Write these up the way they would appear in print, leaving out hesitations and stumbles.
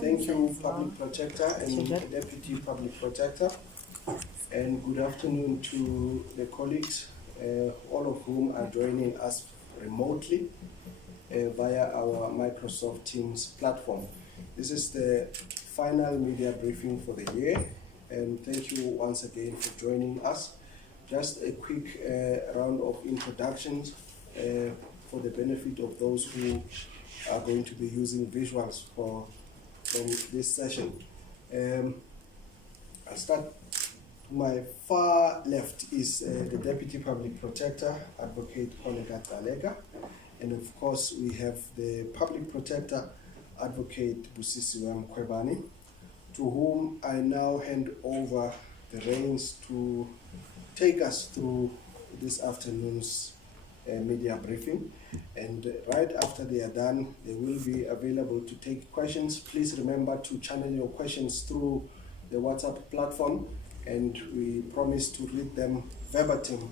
Thank you, Public Protector and Deputy Public Protector. And good afternoon to the colleagues, all of whom are joining us remotely via our Microsoft Teams platform. This is the final media briefing for the year, and thank you once again for joining us. Just a quick round of introductions for the benefit of those who are going to be using visuals from this session. I'll start. My far left is the Deputy Public Protector, Advocate Kholeka Gcaleka, and of course we have the Public Protector, Advocate Busisiwe Mkhwebane, to whom I now hand over the reins to take us through this afternoon's media briefing. And right after they are done, they will be available to take questions. Please remember to channel your questions through the WhatsApp platform, and we promise to read them verbatim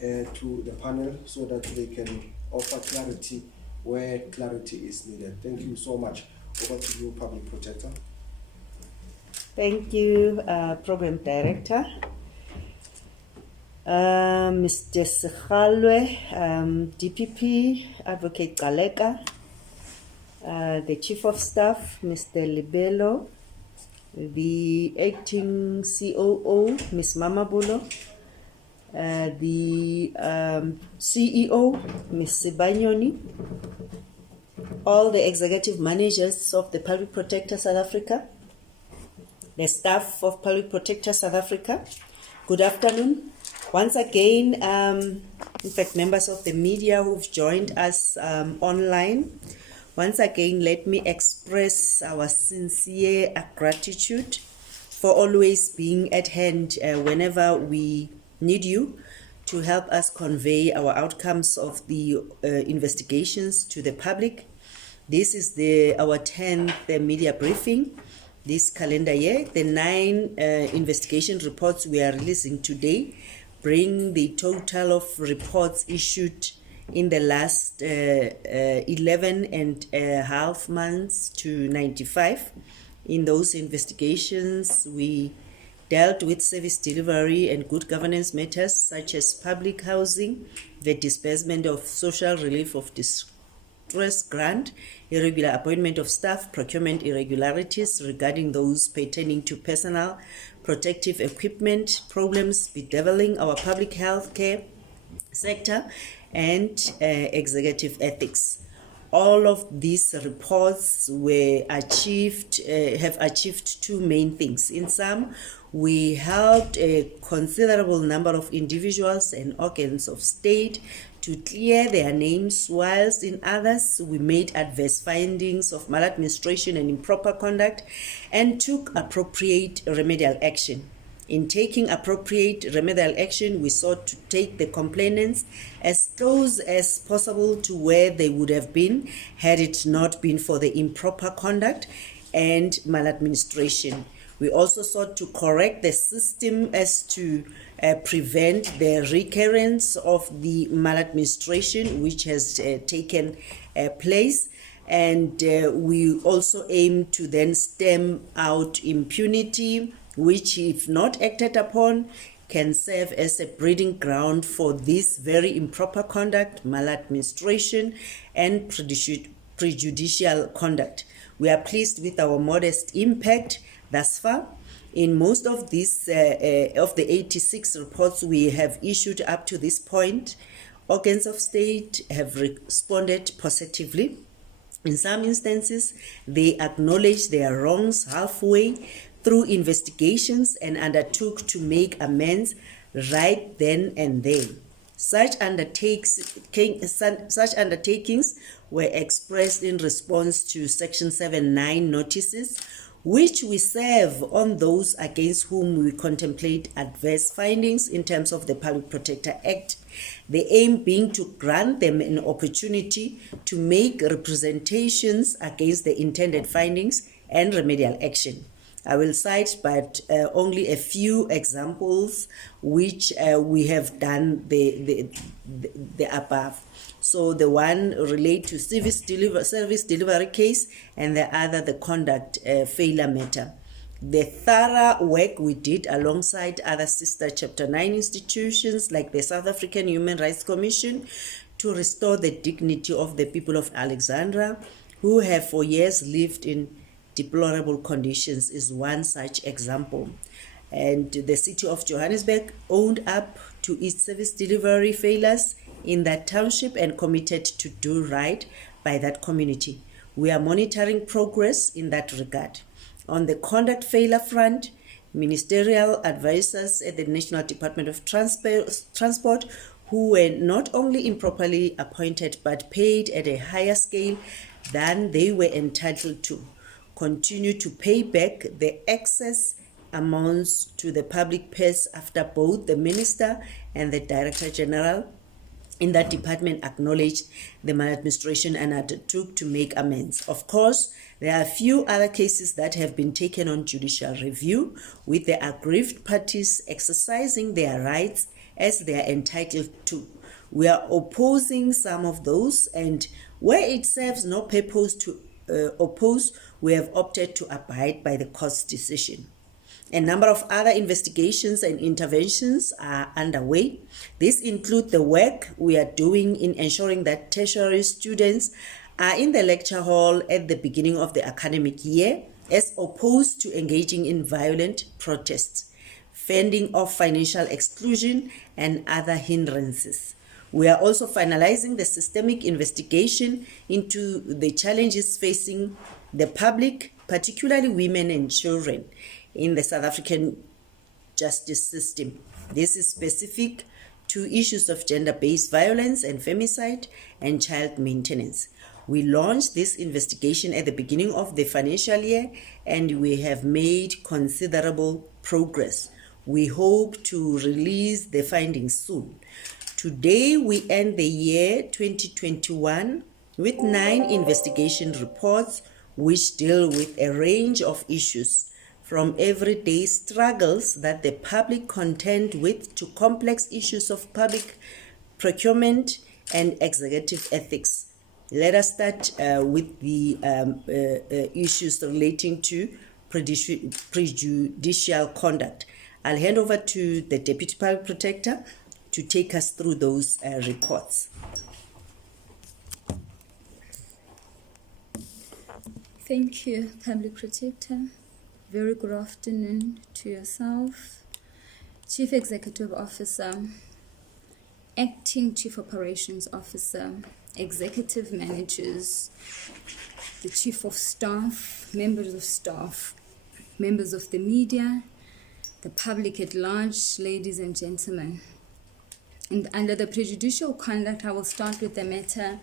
to the panel so that they can offer clarity where clarity is needed. Thank you so much. Over to you, Public Protector. Thank you, Program Director. Mr. Sekhalwe, DPP, Advocate Gcaleka, the Chief of Staff, Mr. Libelo, the Acting COO, Ms. Mamabulo, the CEO, Ms. Sibanyoni, all the executive managers of the Public Protector South Africa, the staff of Public Protector South Africa, good afternoon. Once again, in fact, members of the media who've joined us online, once again, let me express our sincere gratitude for always being at hand whenever we need you to help us convey our outcomes of the investigations to the public. This is our 10th media briefing this calendar year. The 9 investigation reports we are releasing today bring the total of reports issued in the last 11 and a half months to 95. In those investigations, we dealt with service delivery and good governance matters such as public housing, the disbursement of social relief of distress grant, irregular appointment of staff, procurement irregularities regarding those pertaining to personal protective equipment, problems bedeviling our public health care sector, and executive ethics. All of these reports have achieved 2 main things. In some, we helped a considerable number of individuals and organs of state to clear their names, whilst in others we made adverse findings of maladministration and improper conduct and took appropriate remedial action. In taking appropriate remedial action, we sought to take the complainants as close as possible to where they would have been had it not been for the improper conduct and maladministration. We also sought to correct the system as to prevent the recurrence of the maladministration which has taken place. And we also aim to then stem out impunity, which, if not acted upon, can serve as a breeding ground for this very improper conduct, maladministration, and prejudicial conduct. We are pleased with our modest impact thus far. In most of these, of the 86 reports we have issued up to this point, organs of state have responded positively. In some instances, they acknowledged their wrongs halfway through investigations and undertook to make amends right then and there. Such undertakings were expressed in response to Section 7(9) notices, which we serve on those against whom we contemplate adverse findings in terms of the Public Protector Act, the aim being to grant them an opportunity to make representations against the intended findings and remedial action. I will cite but only a few examples which we have done the above. So the one relate to service delivery case, and the other the conduct failure matter. The thorough work we did alongside other sister Chapter 9 institutions like the South African Human Rights Commission to restore the dignity of the people of Alexandra who have for years lived in deplorable conditions is one such example. And the city of Johannesburg owned up to its service delivery failures in that township and committed to do right by that community. We are monitoring progress in that regard. On the conduct failure front, ministerial advisors at the National Department of Transport who were not only improperly appointed but paid at a higher scale than they were entitled to continue to pay back the excess amounts to the public purse after both the Minister and the Director General in that department acknowledged the maladministration and undertook to make amends. Of course, there are a few other cases that have been taken on judicial review, with the aggrieved parties exercising their rights as they are entitled to. We are opposing some of those, and where it serves no purpose to oppose, we have opted to abide by the court's decision. A number of other investigations and interventions are underway. These include the work we are doing in ensuring that tertiary students are in the lecture hall at the beginning of the academic year, as opposed to engaging in violent protests, fending off financial exclusion and other hindrances. We are also finalizing the systemic investigation into the challenges facing the public, particularly women and children, in the South African justice system. This is specific to issues of gender-based violence and femicide and child maintenance. We launched this investigation at the beginning of the financial year, and we have made considerable progress. We hope to release the findings soon. Today, we end the year 2021 with 9 investigation reports which deal with a range of issues, from everyday struggles that the public contend with to complex issues of public procurement and executive ethics. Let us start with the issues relating to prejudicial conduct. I'll hand over to the Deputy Public Protector to take us through those reports. Thank you, Public Protector. Very good afternoon to yourself, Chief Executive Officer, Acting Chief Operations Officer, Executive Managers, the Chief of Staff, members of the media, the public at large, ladies and gentlemen. And under the prejudicial conduct, I will start with the matter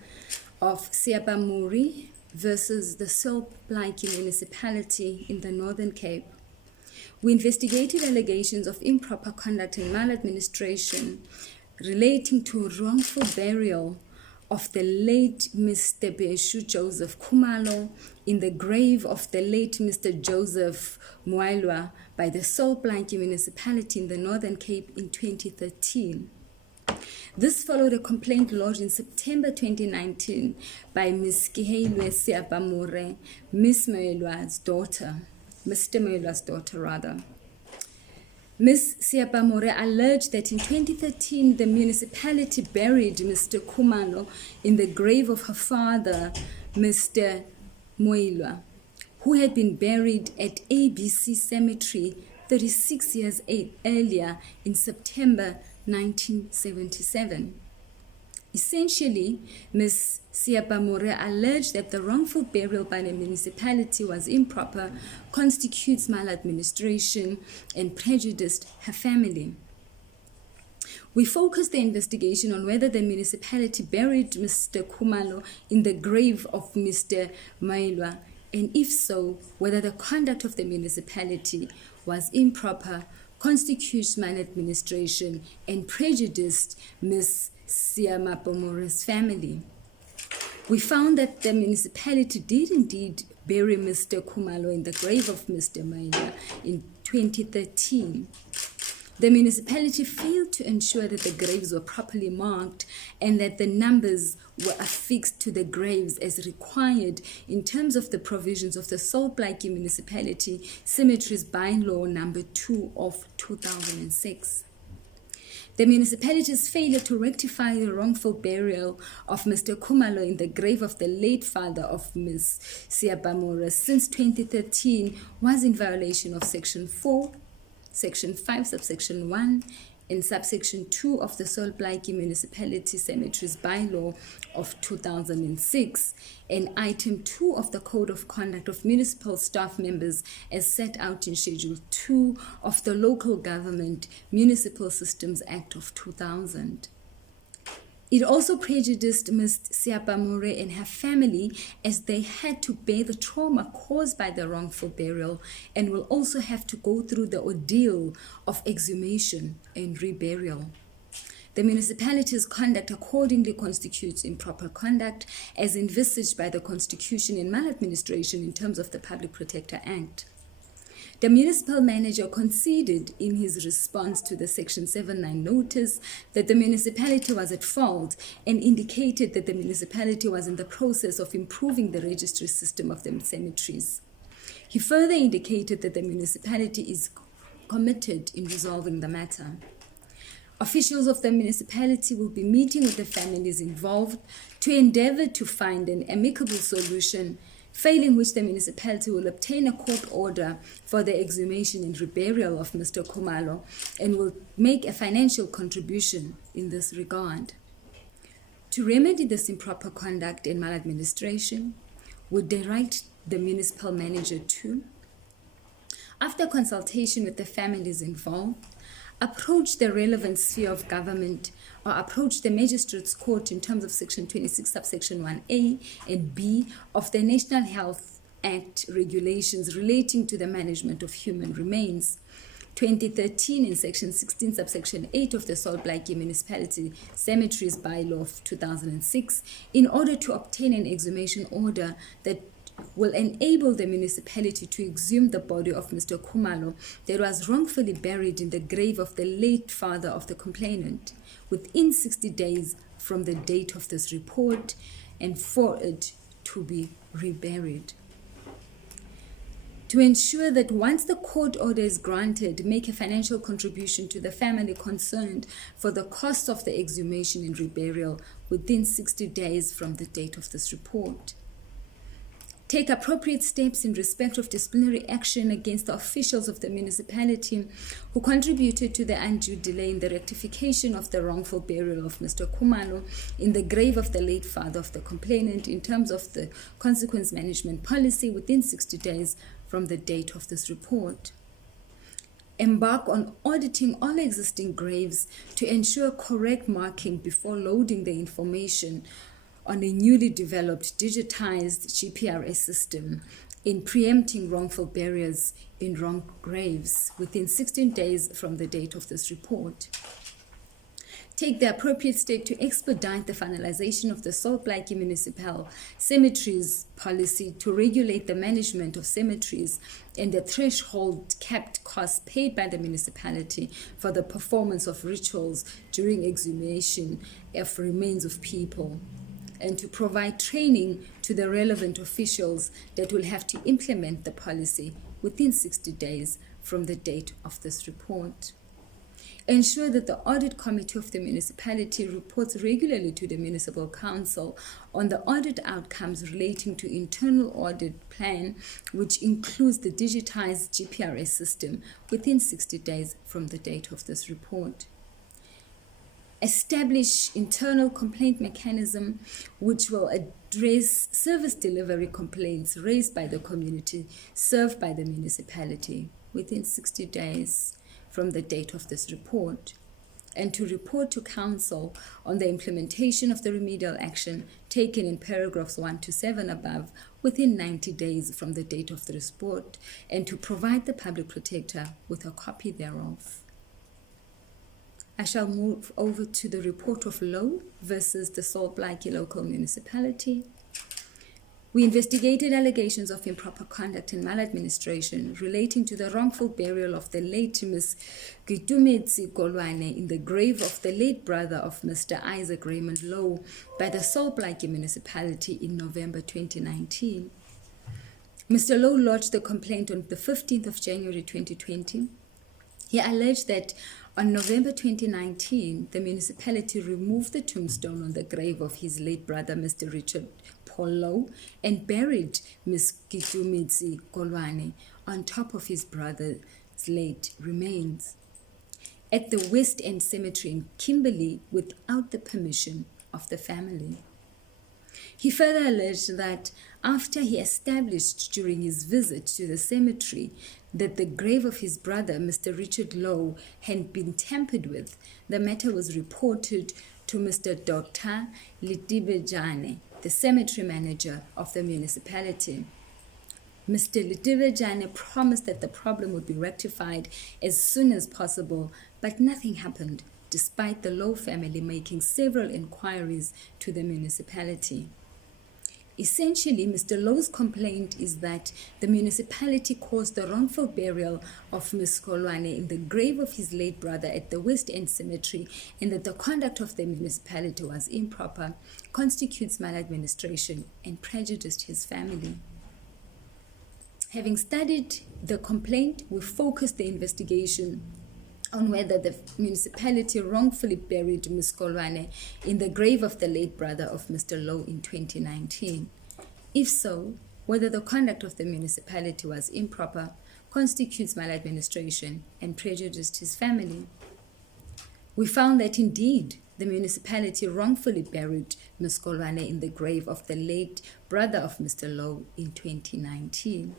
of Siabamuri versus the Silk-Plaatje municipality in the Northern Cape. We investigated allegations of improper conduct and maladministration relating to wrongful burial of the late Mr. Beshu Joseph Khumalo in the grave of the late Mr. Joseph Moailwa by the Silk-Plaatje municipality in the Northern Cape in 2013. This followed a complaint lodged in September 2019 by Ms. Kihelwe Siabamure, Mr. Moailwa's daughter. Ms. Siabamure alleged that in 2013, the municipality buried Mr. Khumalo in the grave of her father, Mr. Moailwa, who had been buried at ABC Cemetery 36 years earlier in September 1977. Essentially, Ms. Siabamure alleged that the wrongful burial by the municipality was improper, constitutes maladministration, and prejudiced her family. We focused the investigation on whether the municipality buried Mr. Khumalo in the grave of Mr. Moailwa, and if so, whether the conduct of the municipality was improper, constitutes maladministration, and prejudiced Ms. Siabamure's family. We found that the municipality did indeed bury Mr. Khumalo in the grave of Mr. Maina in 2013, the municipality failed to ensure that the graves were properly marked and that the numbers were affixed to the graves as required in terms of the provisions of the Salt Blakey Municipality Cemeteries Bylaw number 2 of 2006. The municipality's failure to rectify the wrongful burial of Mr. Khumalo in the grave of the late father of Ms. Siabamora since 2013 was in violation of Section 4, Section 5, Subsection 1, and Subsection 2 of the Salt Blakey Municipality Cemeteries Bylaw of 2006, and Item 2 of the Code of Conduct of Municipal Staff Members as set out in Schedule 2 of the Local Government Municipal Systems Act of 2000. It also prejudiced Ms. Siabamore and her family as they had to bear the trauma caused by the wrongful burial and will also have to go through the ordeal of exhumation and reburial. The municipality's conduct accordingly constitutes improper conduct as envisaged by the Constitution and maladministration in terms of the Public Protector Act. The municipal manager conceded in his response to the Section 79 notice that the municipality was at fault and indicated that the municipality was in the process of improving the registry system of the cemeteries. He further indicated that the municipality is committed in resolving the matter. Officials of the municipality will be meeting with the families involved to endeavor to find an amicable solution, failing which the municipality will obtain a court order for the exhumation and reburial of Mr. Khumalo and will make a financial contribution in this regard. To remedy this improper conduct and maladministration, we direct the municipal manager to, after consultation with the families involved, approach the relevant sphere of government or approach the Magistrates Court in terms of Section 26, Subsection 1A and B of the National Health Act regulations relating to the management of human remains, 2013 in Section 16, Subsection 8 of the Salt Blakey Municipality Cemeteries Bylaw of 2006, in order to obtain an exhumation order that will enable the municipality to exhume the body of Mr. Khumalo that was wrongfully buried in the grave of the late father of the complainant within 60 days from the date of this report and for it to be reburied. To ensure that once the court order is granted, make a financial contribution to the family concerned for the cost of the exhumation and reburial within 60 days from the date of this report. Take appropriate steps in respect of disciplinary action against the officials of the municipality who contributed to the undue delay in the rectification of the wrongful burial of Mr. Khumalo in the grave of the late father of the complainant in terms of the consequence management policy within 60 days from the date of this report. Embark on auditing all existing graves to ensure correct marking before loading the information on a newly developed digitized GPRS system in preempting wrongful burials in wrong graves within 16 days from the date of this report. Take the appropriate step to expedite the finalization of the Salt Blakey Municipal Cemeteries policy to regulate the management of cemeteries and the threshold capped costs paid by the municipality for the performance of rituals during exhumation of remains of people, and to provide training to the relevant officials that will have to implement the policy within 60 days from the date of this report. Ensure that the audit committee of the municipality reports regularly to the municipal council on the audit outcomes relating to internal audit plan, which includes the digitized GPRS system within 60 days from the date of this report. Establish internal complaint mechanism which will address service delivery complaints raised by the community served by the municipality within 60 days from the date of this report, and to report to council on the implementation of the remedial action taken in paragraphs 1 to 7 above within 90 days from the date of the report, and to provide the public protector with a copy thereof. I shall move over to the report of law versus the Salt Blakey local municipality. We investigated allegations of improper conduct and maladministration relating to the wrongful burial of the late Ms. Gcaleka in the grave of the late brother of Mr. Isaac Raymond Lowe by the Kholeka municipality in November 2019. Mr. Lowe lodged the complaint on the 15th of January 2020. He alleged that on November 2019, the municipality removed the tombstone on the grave of his late brother, Mr. Richard Paul Lowe, and buried Ms. Gcaleka on top of his brother's late remains at the West End Cemetery in Kimberley without the permission of the family. He further alleged that after he established during his visit to the cemetery that the grave of his brother, Mr. Richard Lowe, had been tampered with, the matter was reported to Mr. Dr. Litibejane, the cemetery manager of the municipality. Mr. Litibejane promised that the problem would be rectified as soon as possible, but nothing happened, despite the Lowe family making several inquiries to the municipality. Essentially, Mr. Lowe's complaint is that the municipality caused the wrongful burial of Ms. Gcaleka in the grave of his late brother at the West End Cemetery, and that the conduct of the municipality was improper, constitutes maladministration, and prejudiced his family. Having studied the complaint, we focused the investigation on whether the municipality wrongfully buried Ms. Gcaleka in the grave of the late brother of Mr. Lowe in 2019. If so, whether the conduct of the municipality was improper, constitutes maladministration, and prejudiced his family. We found that indeed the municipality wrongfully buried Ms. Gcaleka in the grave of the late brother of Mr. Lowe in 2019.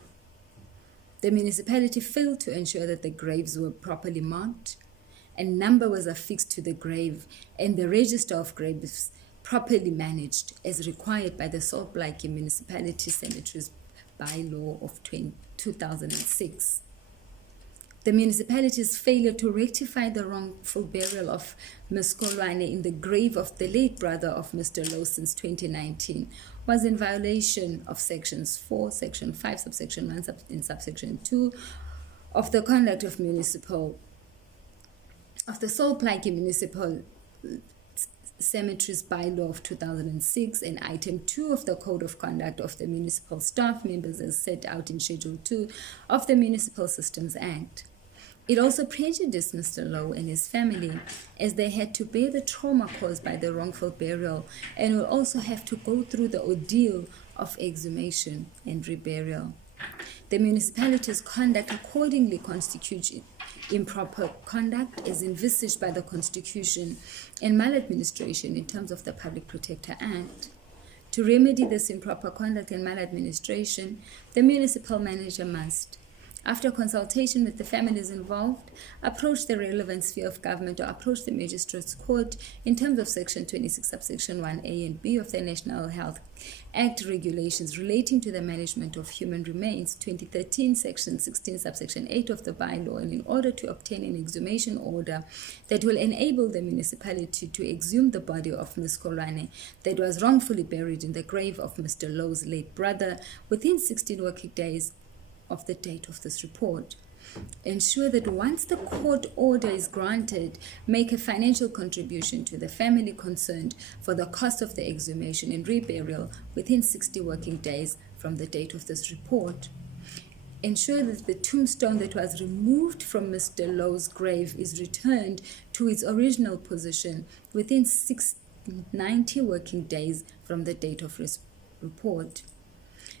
The municipality failed to ensure that the graves were properly marked, a number was affixed to the grave, and the register of graves properly managed as required by the Kholeka Municipality Cemeteries Bylaw of 2006. The municipality's failure to rectify the wrongful burial of Ms. Gcaleka in the grave of the late brother of Mr. Lowe since 2019 was in violation of Sections 4, Section 5, Subsection 1, and Subsection 2 of the Conduct of the Kholeka Municipal Cemeteries Bylaw of 2006 and Item 2 of the Code of Conduct of the Municipal Staff Members as set out in Schedule 2 of the Municipal Systems Act. It also prejudiced Mr. Lowe and his family, as they had to bear the trauma caused by the wrongful burial and will also have to go through the ordeal of exhumation and reburial. The municipality's conduct accordingly constitutes improper conduct as envisaged by the Constitution and maladministration in terms of the Public Protector Act. To remedy this improper conduct and maladministration, the municipal manager must, after consultation with the families involved, approach the relevant sphere of government or approach the Magistrates Court in terms of Section 26, Subsection 1A and B of the National Health Act regulations relating to the management of human remains, 2013, Section 16, Subsection 8 of the bylaw, and in order to obtain an exhumation order that will enable the municipality to exhume the body of Ms. Gcaleka that was wrongfully buried in the grave of Mr. Lowe's late brother within 16 working days of the date of this report. Ensure that once the court order is granted, make a financial contribution to the family concerned for the cost of the exhumation and reburial within 60 working days from the date of this report. Ensure that the tombstone that was removed from Mr. Lowe's grave is returned to its original position within 90 working days from the date of this report.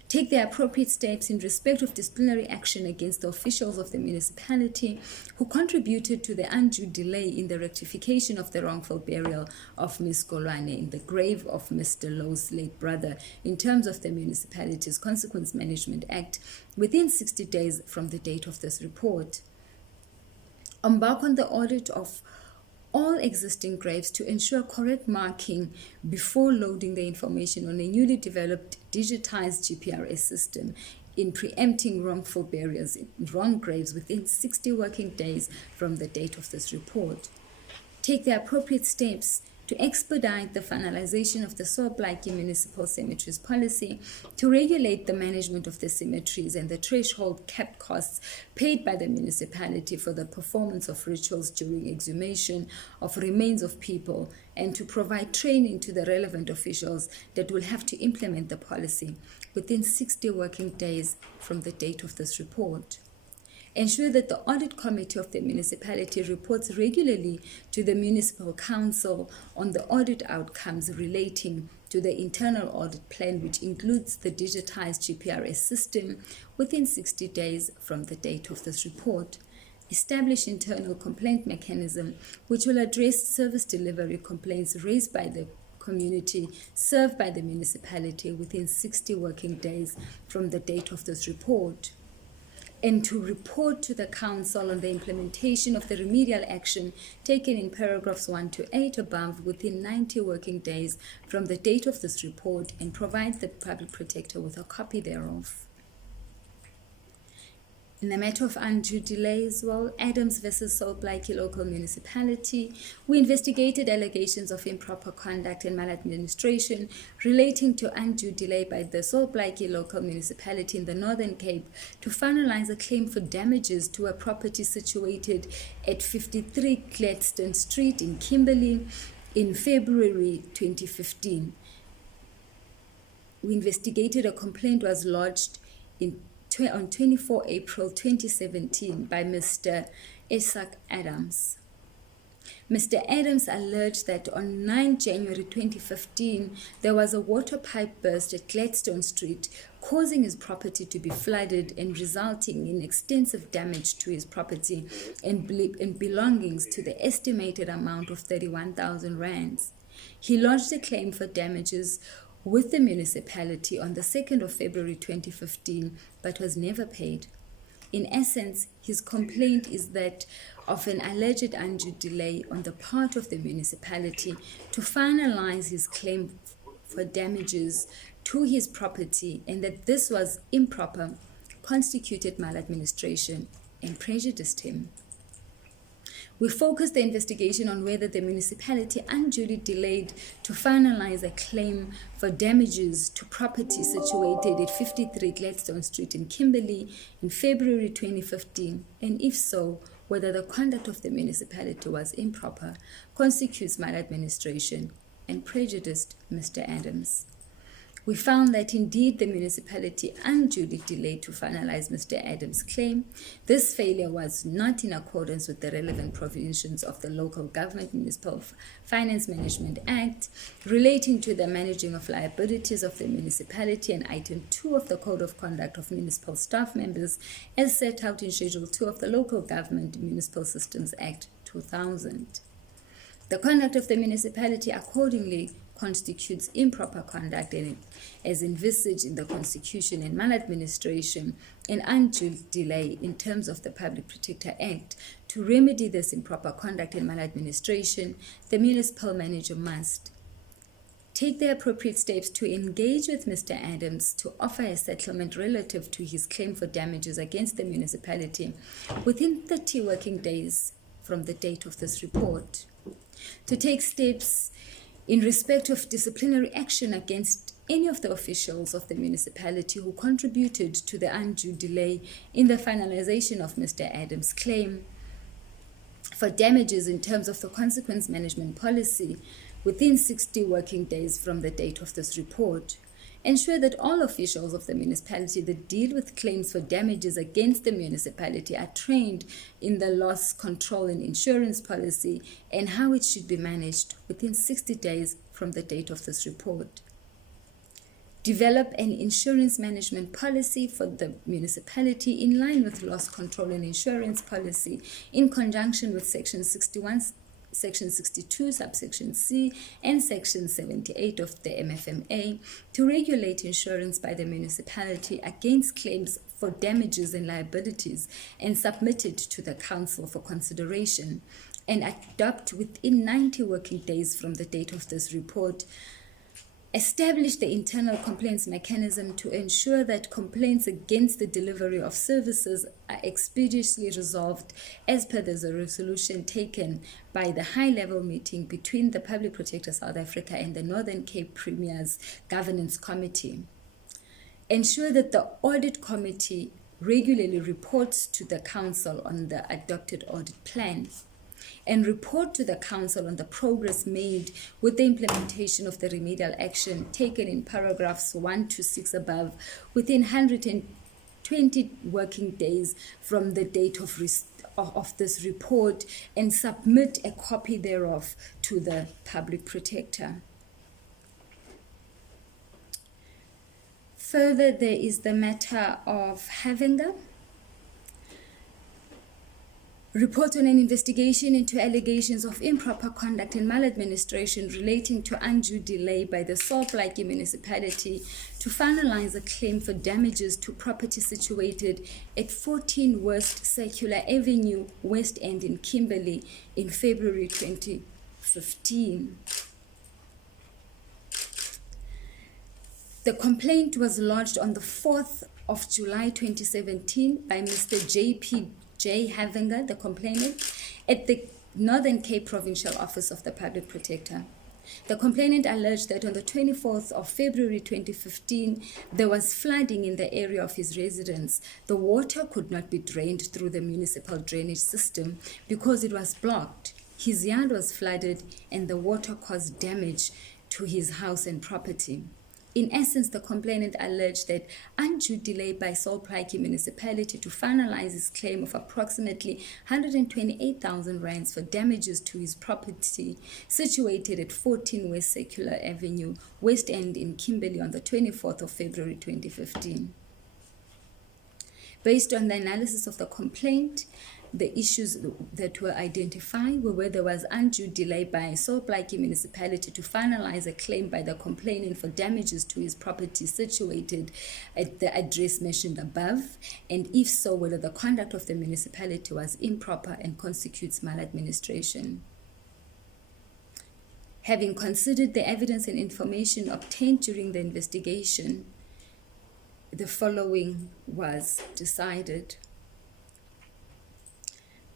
Take the appropriate steps in respect of disciplinary action against the officials of the municipality who contributed to the undue delay in the rectification of the wrongful burial of Ms. Gcaleka in the grave of Mr. Lowe's late brother in terms of the municipality's Consequence Management Act within 60 days from the date of this report. Embark on the audit of all existing graves to ensure correct marking before loading the information on a newly developed digitized GPRS system in preempting wrongful burials in wrong graves within 60 working days from the date of this report. Take the appropriate steps to expedite the finalization of the Soapblike Municipal Cemeteries Policy, to regulate the management of the cemeteries and the threshold cap costs paid by the municipality for the performance of rituals during exhumation of remains of people, and to provide training to the relevant officials that will have to implement the policy within 60 working days from the date of this report. Ensure that the audit committee of the municipality reports regularly to the municipal council on the audit outcomes relating to the internal audit plan, which includes the digitized GPRS system, within 60 days from the date of this report. Establish internal complaint mechanism which will address service delivery complaints raised by the community served by the municipality within 60 working days from the date of this report, and to report to the council on the implementation of the remedial action taken in paragraphs 1 to 8 above within 90 working days from the date of this report, and provide the public protector with a copy thereof. In the matter of undue delay as well, Adams versus Soapblike Local Municipality, we investigated allegations of improper conduct and maladministration relating to undue delay by the Soapblike Local Municipality in the Northern Cape to finalize a claim for damages to a property situated at 53 Gladstone Street in Kimberley in February 2015. We investigated a complaint was lodged on 24 April 2017 by Mr. Isaac Adams. Mr. Adams alleged that on 9 January 2015, there was a water pipe burst at Gladstone Street, causing his property to be flooded and resulting in extensive damage to his property and belongings to the estimated amount of 31,000 rands. He lodged a claim for damages with the municipality on the 2nd of February 2015, but was never paid. In essence, his complaint is that of an alleged undue delay on the part of the municipality to finalize his claim for damages to his property, and that this was improper, constituted maladministration, and prejudiced him. We focused the investigation on whether the municipality unduly delayed to finalize a claim for damages to property situated at 53 Gladstone Street in Kimberley in February 2015, and if so, whether the conduct of the municipality was improper, constitutes maladministration, and prejudiced Mr. Adams. We found that indeed the municipality unduly delayed to finalize Mr. Adams' claim. This failure was not in accordance with the relevant provisions of the Local Government Municipal Finance Management Act relating to the managing of liabilities of the municipality and Item 2 of the Code of Conduct of Municipal Staff Members as set out in Schedule 2 of the Local Government Municipal Systems Act 2000. The conduct of the municipality accordingly constitutes improper conduct and as envisaged in the Constitution and maladministration and undue delay in terms of the Public Protector Act. To remedy this improper conduct and maladministration, the municipal manager must take the appropriate steps to engage with Mr. Adams to offer a settlement relative to his claim for damages against the municipality within 30 working days from the date of this report, to take steps in respect of disciplinary action against any of the officials of the municipality who contributed to the undue delay in the finalization of Mr. Adams' claim for damages in terms of the consequence management policy within 60 working days from the date of this report. Ensure that all officials of the municipality that deal with claims for damages against the municipality are trained in the loss control and insurance policy and how it should be managed within 60 days from the date of this report. Develop an insurance management policy for the municipality in line with loss control and insurance policy in conjunction with Section 61, Section 62, subsection C, and Section 78 of the MFMA to regulate insurance by the municipality against claims for damages and liabilities and submit it to the council for consideration, and adopt within 90 working days from the date of this report Establish the internal complaints mechanism to ensure that complaints against the delivery of services are expeditiously resolved as per the resolution taken by the high-level meeting between the Public Protector South Africa and the Northern Cape Premier's Governance Committee. Ensure that the Audit Committee regularly reports to the Council on the adopted audit plan, and report to the Council on the progress made with the implementation of the remedial action taken in paragraphs 1 to 6 above within 120 working days from the date of this report, and submit a copy thereof to the Public Protector. Further, there is the matter of Havenga. Report on an investigation into allegations of improper conduct and maladministration relating to undue delay by the Salt Lake municipality to finalize a claim for damages to property situated at 14 West Circular Avenue, West End in Kimberley in February 2015. The complaint was lodged on the 4th of July 2017 by Mr. J.P. Havenga, the complainant, at the Northern Cape Provincial Office of the Public Protector. The complainant alleged that on the 24th of February 2015, there was flooding in the area of his residence. The water could not be drained through the municipal drainage system because it was blocked. His yard was flooded and the water caused damage to his house and property. In essence, the complainant alleged that undue delay by Salt Lake municipality to finalize his claim of approximately 128,000 rands for damages to his property situated at 14 West Circular Avenue, West End in Kimberley on the 24th of February 2015. Based on the analysis of the complaint, the issues that were identified were where there was undue delay by Salt Lake municipality to finalize a claim by the complainant for damages to his property situated at the address mentioned above, and if so, whether the conduct of the municipality was improper and constitutes maladministration. Having considered the evidence and information obtained during the investigation, the following was decided: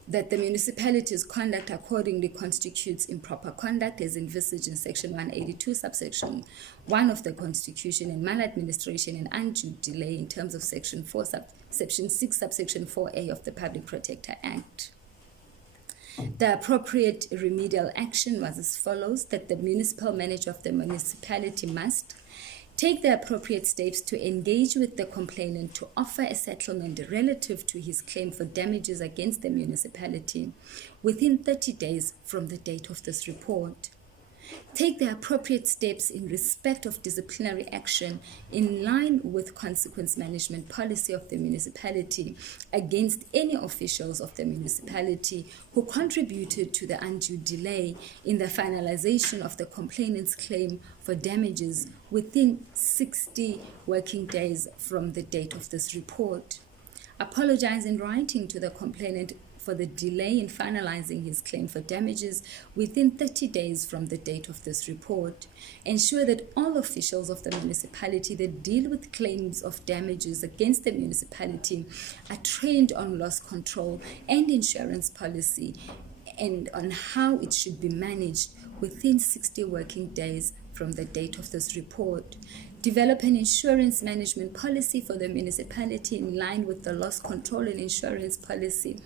that the municipality's conduct accordingly constitutes improper conduct as envisaged in Section 182, subsection 1 of the Constitution, and maladministration and undue delay in terms of Section 6, subsection 4A of the Public Protector Act. The appropriate remedial action was as follows: that the municipal manager of the municipality must take the appropriate steps to engage with the complainant to offer a settlement relative to his claim for damages against the municipality within 30 days from the date of this report. Take the appropriate steps in respect of disciplinary action in line with consequence management policy of the municipality against any officials of the municipality who contributed to the undue delay in the finalization of the complainant's claim for damages within 60 working days from the date of this report. Apologize in writing to the complainant for the delay in finalizing his claim for damages within 30 days from the date of this report. Ensure that all officials of the municipality that deal with claims of damages against the municipality are trained on loss control and insurance policy and on how it should be managed within 60 working days from the date of this report. Develop an insurance management policy for the municipality in line with the loss control and insurance policy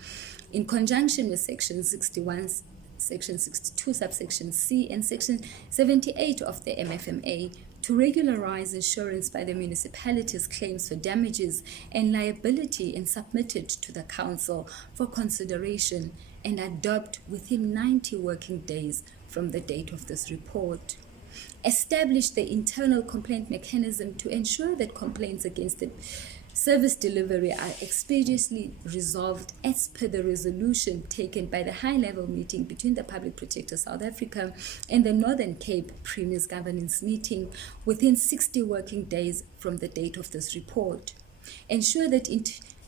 in conjunction with Section 61, Section 62, subsection C, and Section 78 of the MFMA to regularize insurance by the municipality's claims for damages and liability and submit it to the Council for consideration and adopt within 90 working days from the date of this report. Establish the internal complaint mechanism to ensure that complaints against the service delivery are expeditiously resolved as per the resolution taken by the high-level meeting between the Public Protector South Africa and the Northern Cape Premier's Governance meeting within 60 working days from the date of this report. Ensure that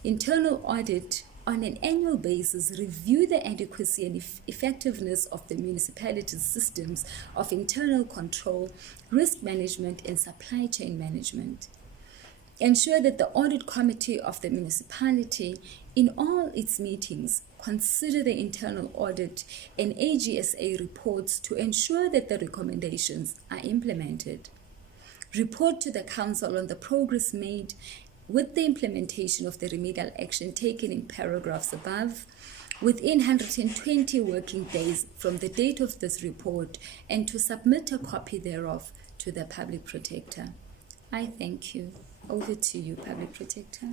internal audit on an annual basis, review the adequacy and effectiveness of the municipality's systems of internal control, risk management, and supply chain management. Ensure that the audit committee of the municipality, in all its meetings, consider the internal audit and AGSA reports to ensure that the recommendations are implemented. Report to the council on the progress made with the implementation of the remedial action taken in paragraphs above within 120 working days from the date of this report, and to submit a copy thereof to the Public Protector. I thank you. Over to you, Public Protector.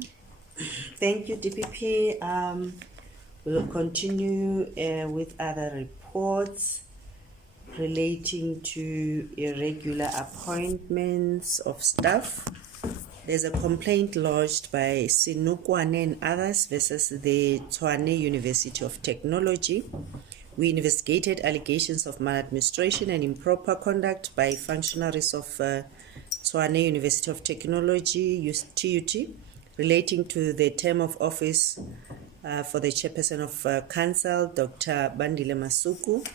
Thank you, DPP. We'll continue with other reports relating to irregular appointments of staff. There's a complaint lodged by Sinukwane and others versus the Tshwane University of Technology. We investigated allegations of maladministration and improper conduct by functionaries of Tshwane University of Technology, TUT, relating to the term of office for the chairperson of council, Dr. Bandile Masuku,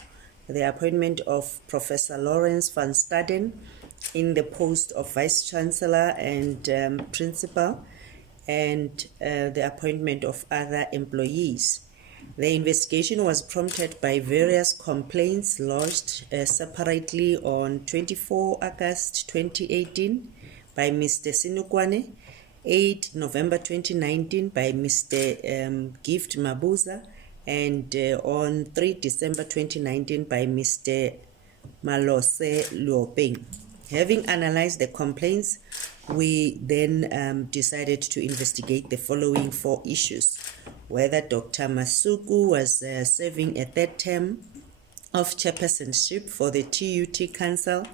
the appointment of Professor Lawrence van Staden in the post of Vice Chancellor and Principal, and the appointment of other employees. The investigation was prompted by various complaints lodged separately on 24 August 2018 by Mr. Sinukwane, 8 November 2019 by Mr. Gift Mabuza, and on 3 December 2019 by Mr. Malose Luopeng. Having analyzed the complaints, we then decided to investigate the following 4 issues: whether Dr. Masuku was serving a third term of chairpersonship for the TUT Council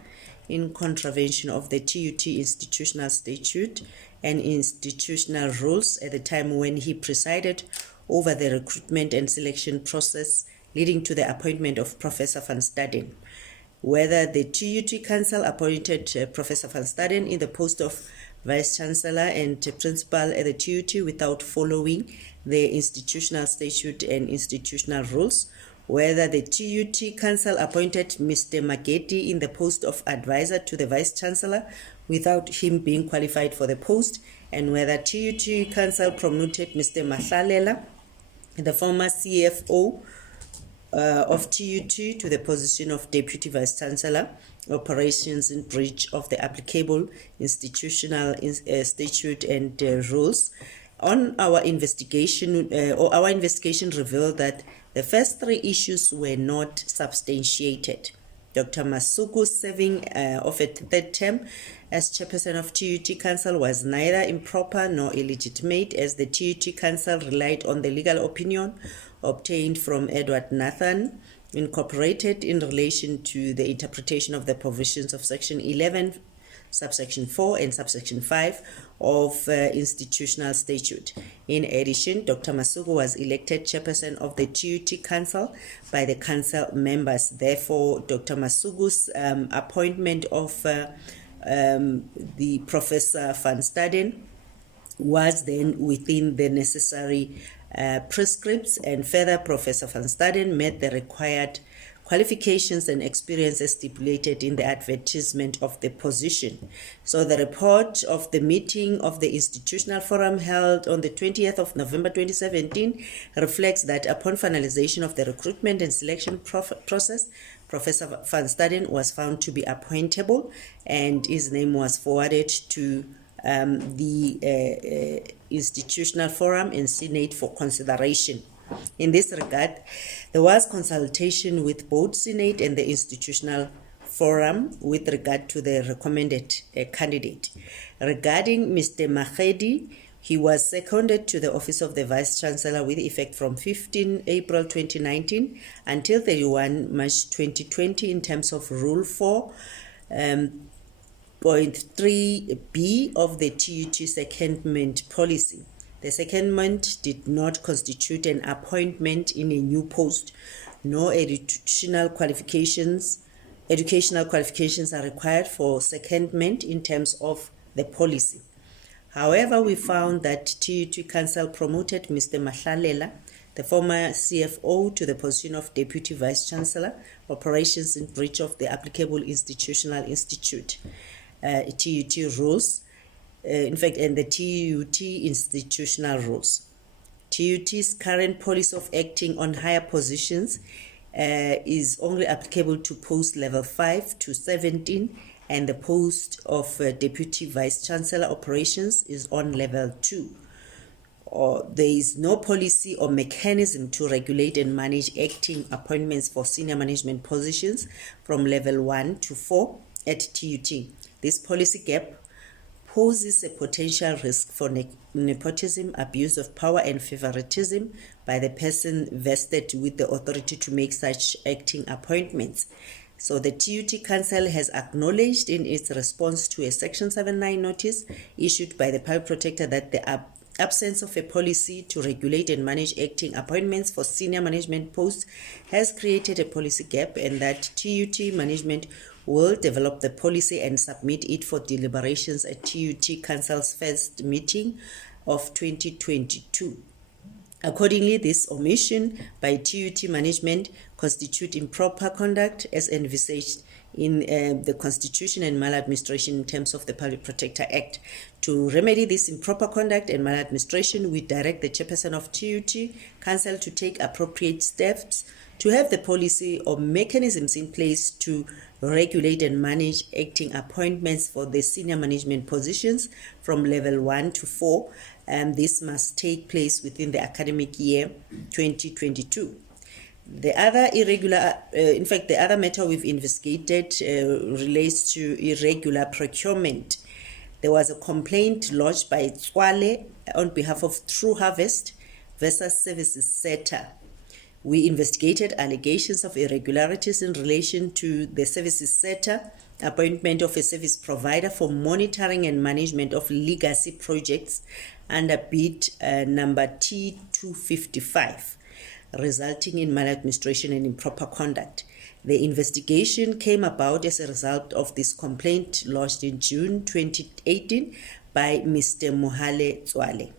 in contravention of the TUT Institutional Statute and institutional rules at the time when he presided over the recruitment and selection process leading to the appointment of Professor van Staden; whether the TUT Council appointed Professor van Staden in the post of Vice Chancellor and Principal at the TUT without following the institutional statute and institutional rules; whether the TUT Council appointed Mr. Mageti in the post of Advisor to the Vice Chancellor without him being qualified for the post; and whether TUT Council promoted Mr. Mahlalela, the former CFO of TUT, to the position of Deputy Vice Chancellor, operations in breach of the applicable institutional statute and rules. On our investigation, our investigation revealed that the first 3 issues were not substantiated. Dr. Masuku serving of a third term as chairperson of TUT Council was neither improper nor illegitimate, as the TUT Council relied on the legal opinion obtained from Edward Nathan Incorporated in relation to the interpretation of the provisions of Section 11, Subsection 4 and Subsection 5 of Institutional Statute. In addition, Dr. Masuku was elected chairperson of the TUT Council by the council members. Therefore, Dr. Masuku's appointment of the Professor van Staden was then within the necessary prescripts, and further, Professor van Staden met the required qualifications and experiences stipulated in the advertisement of the position. So the report of the meeting of the Institutional Forum held on the 20th of November 2017 reflects that upon finalization of the recruitment and selection process, Professor van Staden was found to be appointable, and his name was forwarded to the Institutional Forum and Senate for consideration. In this regard, there was consultation with both Senate and the Institutional Forum with regard to the recommended candidate. Regarding Mr. Magedi, he was seconded to the office of the Vice Chancellor with effect from 15 April 2019 until 31 March 2020 in terms of Rule 4.3b of the TUT secondment policy. The secondment did not constitute an appointment in a new post, nor educational qualifications are required for secondment in terms of the policy. However, we found that TUT Council promoted Mr. Mahlalela, the former CFO, to the position of Deputy Vice Chancellor, Operations in breach of the applicable institutional institute, TUT rules, and the TUT institutional rules. TUT's current policy of acting on higher positions is only applicable to post level 5 to 17, and the post of Deputy Vice Chancellor Operations is on level 2. There is no policy or mechanism to regulate and manage acting appointments for senior management positions from level 1 to 4 at TUT. This policy gap poses a potential risk for nepotism, abuse of power, and favoritism by the person vested with the authority to make such acting appointments. So the TUT Council has acknowledged in its response to a Section 79 notice issued by the Public Protector that the absence of a policy to regulate and manage acting appointments for senior management posts has created a policy gap, and that TUT management will develop the policy and submit it for deliberations at TUT Council's first meeting of 2022. Accordingly, this omission by TUT management constitutes improper conduct as envisaged in the Constitution and Maladministration in terms of the Public Protector Act. To remedy this improper conduct and maladministration, we direct the chairperson of TUT Council to take appropriate steps to have the policy or mechanisms in place to regulate and manage acting appointments for the senior management positions from level 1 to 4, and this must take place within the academic year 2022. The other matter we've investigated relates to irregular procurement. There was a complaint lodged by Tswale on behalf of True Harvest versus Services Sector. We investigated allegations of irregularities in relation to the Services Sector appointment of a service provider for monitoring and management of legacy projects under bid number T255, resulting in maladministration and improper conduct. The investigation came about as a result of this complaint lodged in June 2018 by Mr. Mohale Tswale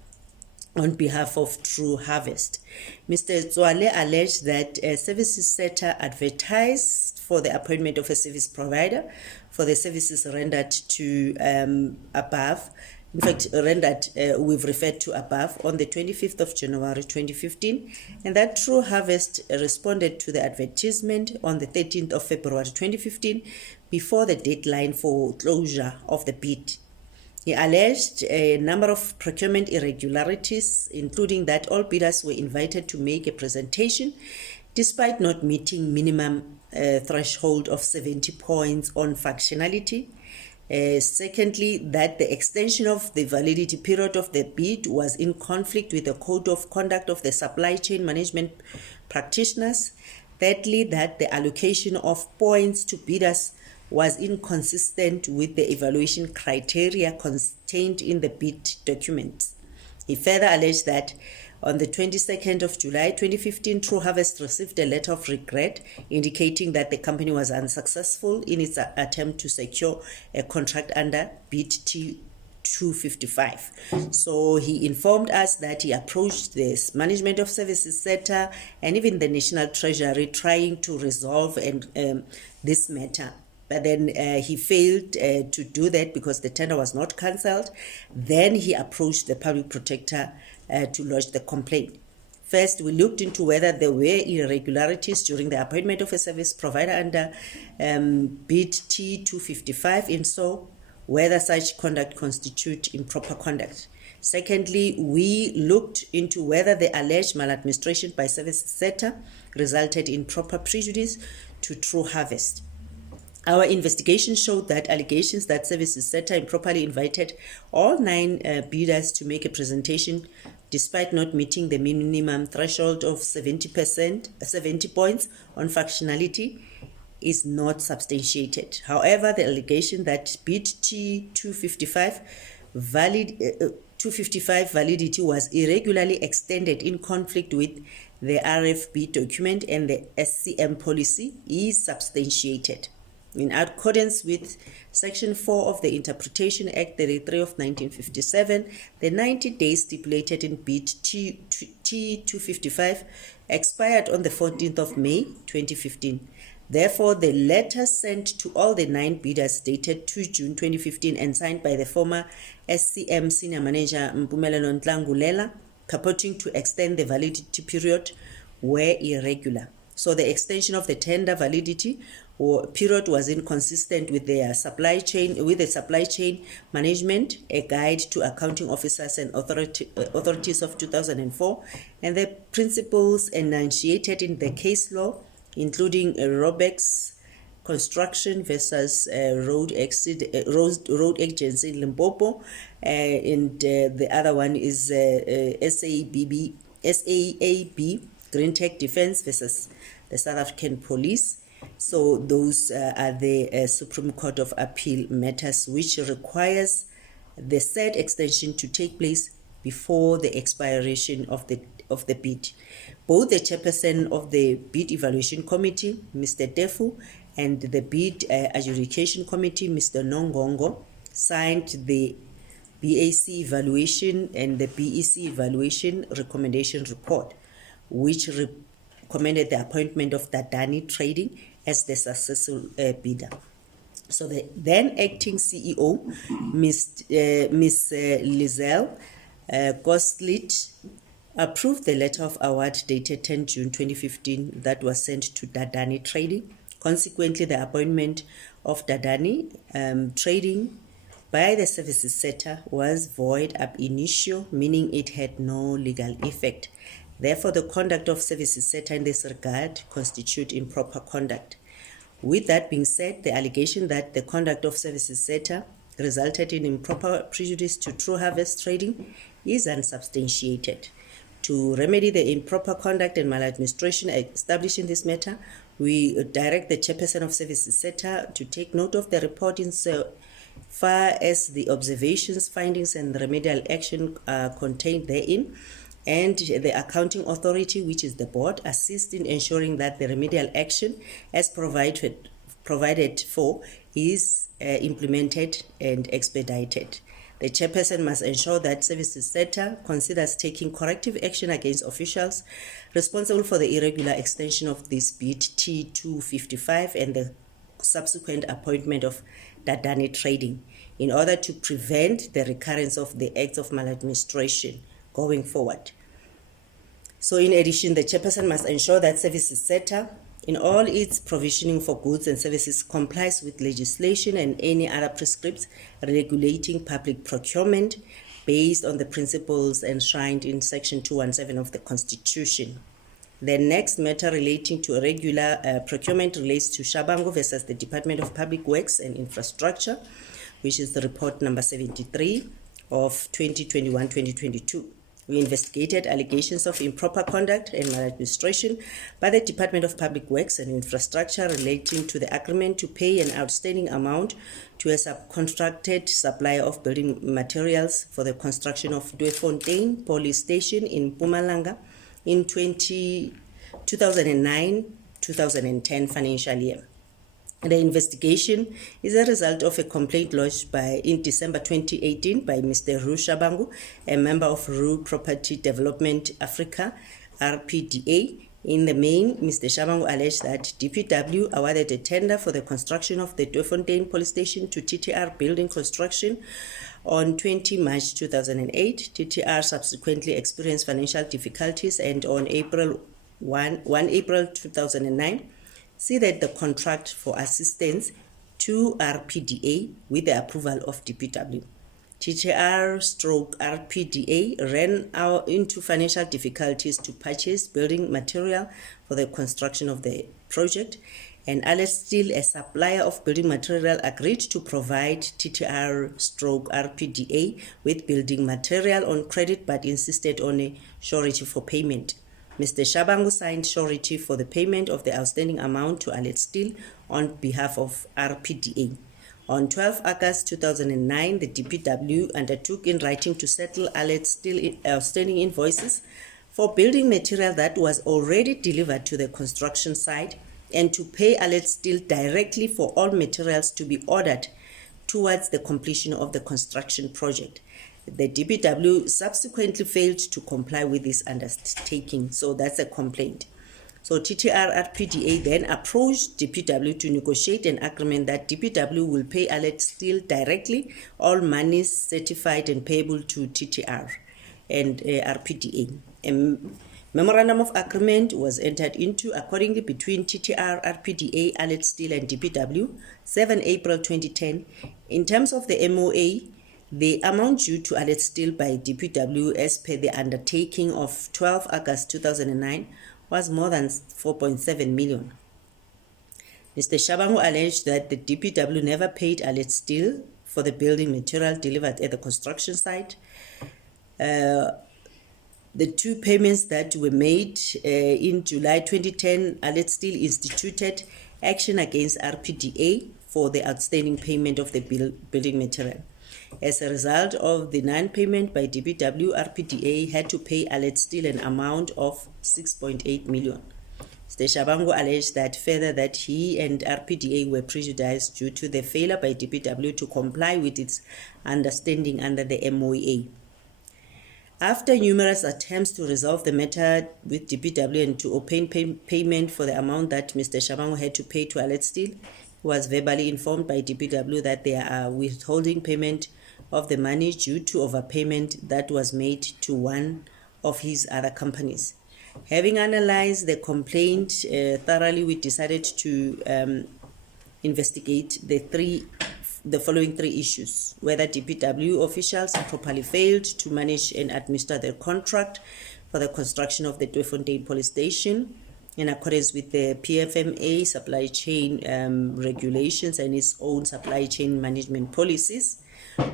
on behalf of True Harvest. Mr. Tswale alleged that a services sector advertised for the appointment of a service provider for the services rendered to above. In fact, we've referred to above on the 25th of January 2015, and that True Harvest responded to the advertisement on the 13th of February 2015 before the deadline for closure of the bid. He alleged a number of procurement irregularities, including that all bidders were invited to make a presentation despite not meeting minimum threshold of 70 points on functionality. Secondly, that the extension of the validity period of the bid was in conflict with the Code of Conduct of the Supply Chain Management Practitioners. Thirdly, that the allocation of points to bidders was inconsistent with the evaluation criteria contained in the bid documents. He further alleged that on the 22nd of July 2015, True Harvest received a letter of regret indicating that the company was unsuccessful in its attempt to secure a contract under bid T255. So he informed us that he approached this management of services sector and even the National Treasury trying to resolve this matter. But then he failed to do that because the tender was not cancelled. Then he approached the Public Protector to lodge the complaint. First, we looked into whether there were irregularities during the appointment of a service provider under bid T255, and so whether such conduct constitute improper conduct. Secondly, we looked into whether the alleged maladministration by service sector resulted in proper prejudice to True Harvest. Our investigation showed that allegations that services sector improperly invited all 9 bidders to make a presentation despite not meeting the minimum threshold of 70 points on functionality is not substantiated. However, the allegation that bid T255 validity was irregularly extended in conflict with the RFB document and the SCM policy is substantiated. In accordance with Section 4 of the Interpretation Act 33 of 1957, the 90 days stipulated in bid T255 expired on the 14th of May 2015. Therefore, the letter sent to all the 9 bidders dated 2 June 2015 and signed by the former SCM Senior Manager Mpumelelo Ntlangulela, purporting to extend the validity period, were irregular. So the extension of the tender validity or period was inconsistent with their supply chain management, a guide to accounting officers and authorities of 2004, and the principles enunciated in the case law, including Robex Construction versus Road Agency in Limpopo, and the other one is SAAB Green Tech Defense versus the South African Police. So those are the Supreme Court of Appeal matters, which requires the said extension to take place before the expiration of the bid. Both the chairperson of the Bid Evaluation Committee, Mr. Defu, and the Bid Adjudication Committee, Mr. Nongongo, signed the BAC evaluation and the BEC evaluation recommendation report, which recommended the appointment of Dadani Trading as the successful bidder. So the then acting CEO, Ms. Lizelle Goslit, approved the letter of award dated 10 June 2015 that was sent to Dadani Trading. Consequently, the appointment of Dadani Trading by the services sector was void ab initio, meaning it had no legal effect. Therefore, the conduct of services sector in this regard constitute improper conduct. With that being said, the allegation that the conduct of services sector resulted in improper prejudice to True Harvest Trading is unsubstantiated. To remedy the improper conduct and maladministration established in this matter, we direct the chairperson of services sector to take note of the report in so far as the observations, findings, and remedial action are contained therein, and the accounting authority, which is the board, assist in ensuring that the remedial action as provided for is implemented and expedited. The chairperson must ensure that services sector considers taking corrective action against officials responsible for the irregular extension of this bid T255 and the subsequent appointment of Dadani Trading in order to prevent the recurrence of the acts of maladministration going forward. So in addition, the chairperson must ensure that services sector in all its provisioning for goods and services complies with legislation and any other prescripts regulating public procurement based on the principles enshrined in Section 217 of the Constitution. The next matter relating to irregular procurement relates to Shabangu versus the Department of Public Works and Infrastructure, which is the report number 73 of 2021-2022. We investigated allegations of improper conduct and maladministration by the Department of Public Works and Infrastructure relating to the agreement to pay an outstanding amount to a subcontracted supplier of building materials for the construction of Tweefontein Police Station in Mpumalanga in 2009-2010 financial year. The investigation is a result of a complaint lodged in December 2018 by Mr. Ru Shabangu, a member of Ru Property Development Africa, RPDA. In the main, Mr. Shabangu alleged that DPW awarded a tender for the construction of the Tweefontein Police Station to TTR Building Construction on 20 March 2008. TTR subsequently experienced financial difficulties, and on 1 April 2009, ceded the contract for assistance to RPDA with the approval of DPW. TTR/RPDA ran into financial difficulties to purchase building material for the construction of the project, and Alex Steel, a supplier of building material, agreed to provide TTR/RPDA with building material on credit but insisted on a surety for payment. Mr. Shabangu signed surety for the payment of the outstanding amount to Alex Steel on behalf of RPDA. On 12 August 2009, the DPW undertook in writing to settle Alex Steel outstanding invoices for building material that was already delivered to the construction site and to pay Allet Steel directly for all materials to be ordered towards the completion of the construction project. The DPW subsequently failed to comply with this undertaking, so that's a complaint. So TTR RPDA then approached DPW to negotiate an agreement that DPW will pay Allet Steel directly all monies certified and payable to TTR and RPDA. A memorandum of agreement was entered into accordingly between TTR, RPDA, Allet Steel and DPW, 7 April 2010. In terms of the MOA, the amount due to Allet Steel by DPW as per the undertaking of 12 August 2009 was more than 4.7 million. Mr. Shabangu alleged that the DPW never paid Allet Steel for the building material delivered at the construction site. The two payments that were made in July 2010, Allet Steel instituted action against RPDA for the outstanding payment of the building material. As a result of the non-payment by DPW, RPDA had to pay Allet Steel an amount of 6.8 million. Mr. Shabangu alleged that further that he and RPDA were prejudiced due to the failure by DPW to comply with its understanding under the MOA. After numerous attempts to resolve the matter with DPW and to obtain payment for the amount that Mr. Shabangu had to pay to Allet Steel, he was verbally informed by DPW that they are withholding payment of the money due to overpayment that was made to one of his other companies. Having analyzed the complaint thoroughly, we decided to investigate the following three issues: whether DPW officials properly failed to manage and administer the contract for the construction of the Tweefontein police station in accordance with the PFMA supply chain regulations and its own supply chain management policies,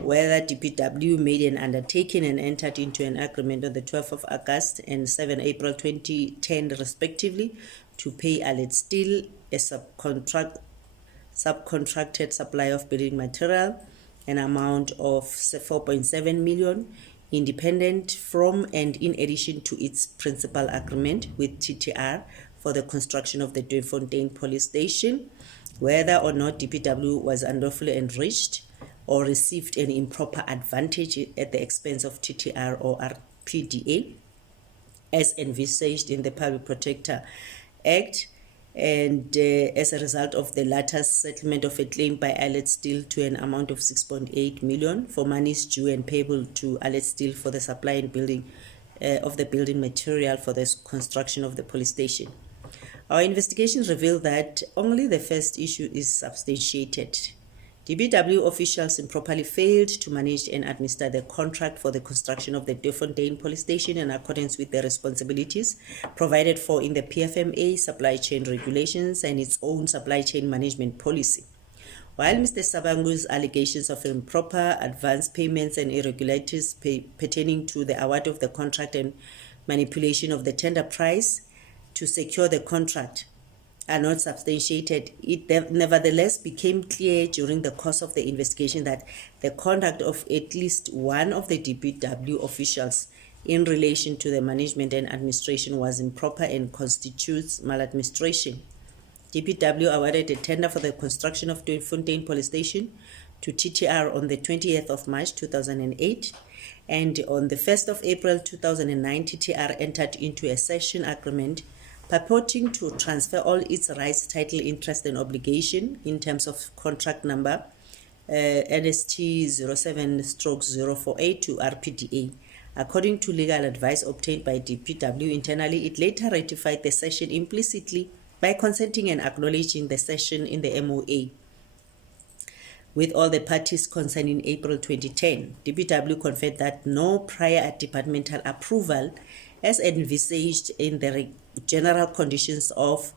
whether DPW made an undertaking and entered into an agreement on the 12th of August and 7 April 2010 respectively to pay Allet Steel a subcontracted supply of building material, an amount of 4.7 million, independent from and in addition to its principal agreement with TTR for the construction of the Tweefontein police station, whether or not DPW was unlawfully enriched or received an improper advantage at the expense of TTR or RPDA, as envisaged in the Public Protector Act, and as a result of the latter's settlement of a claim by Allet Steel to an amount of 6.8 million for monies due and payable to Allet Steel for the supply and building of the building material for the construction of the police station. Our investigation revealed that only the first issue is substantiated. DPW officials improperly failed to manage and administer the contract for the construction of the Tweefontein police station in accordance with the responsibilities provided for in the PFMA supply chain regulations and its own supply chain management policy. While Mr. Shabangu's allegations of improper advance payments and irregularities pertaining to the award of the contract and manipulation of the tender price to secure the contract are not substantiated, it nevertheless became clear during the course of the investigation that the conduct of at least one of the DPW officials in relation to the management and administration was improper and constitutes maladministration. DPW awarded a tender for the construction of Tweefontein police station to TTR on the 20th of March 2008, and on the 1st of April 2009, TTR entered into a cession agreement purporting to transfer all its rights, title, interest and obligation in terms of contract number NST 07/048 to RPDA. According to legal advice obtained by DPW internally, it later ratified the cession implicitly by consenting and acknowledging the cession in the MOA with all the parties concerned in April 2010. DPW confirmed that no prior departmental approval as envisaged in the general conditions of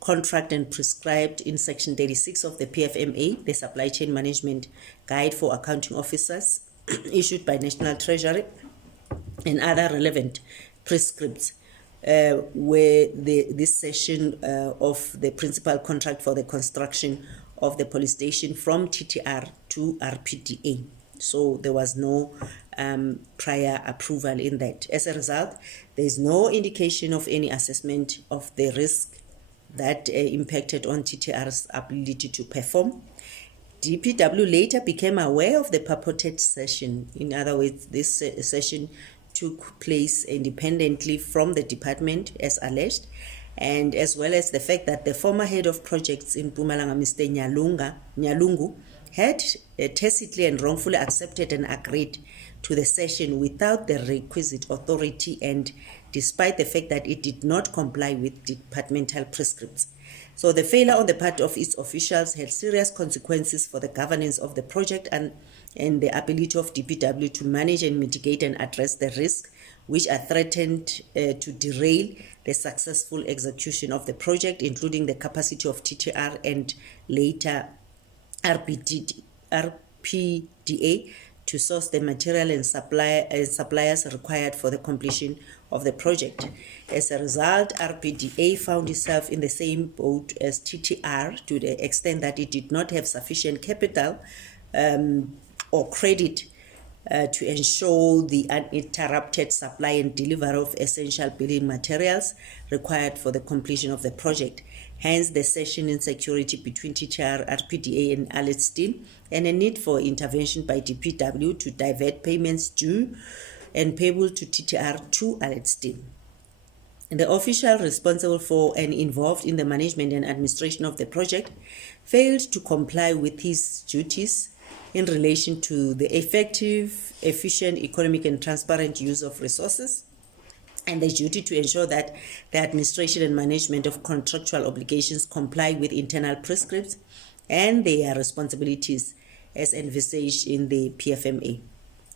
contract and prescribed in Section 36 of the PFMA, the Supply Chain Management Guide for Accounting Officers, issued by National Treasury, and other relevant prescripts, where this session of the principal contract for the construction of the police station from TTR to RPDA. So there was no prior approval in that. As a result, there is no indication of any assessment of the risk that impacted on TTR's ability to perform. DPW later became aware of the purported session. In other words, this session took place independently from the department as alleged, and as well as the fact that the former head of projects in Mpumalanga, Mr. Nyalungu, had tacitly and wrongfully accepted and agreed to the session without the requisite authority and despite the fact that it did not comply with departmental prescripts. So the failure on the part of its officials had serious consequences for the governance of the project and the ability of DPW to manage and mitigate and address the risks which are threatened to derail the successful execution of the project, including the capacity of TTR and later RPDA to source the material and suppliers required for the completion of the project. As a result, RPDA found itself in the same boat as TTR to the extent that it did not have sufficient capital or credit to ensure the uninterrupted supply and delivery of essential building materials required for the completion of the project. Hence, the cession insecurity between TTR, RPDA, and Allied Steel, and a need for intervention by DPW to divert payments due and payable to TTR to Allied Steel. The official responsible for and involved in the management and administration of the project failed to comply with his duties in relation to the effective, efficient, economic, and transparent use of resources, and the duty to ensure that the administration and management of contractual obligations comply with internal prescripts and their responsibilities as envisaged in the PFMA.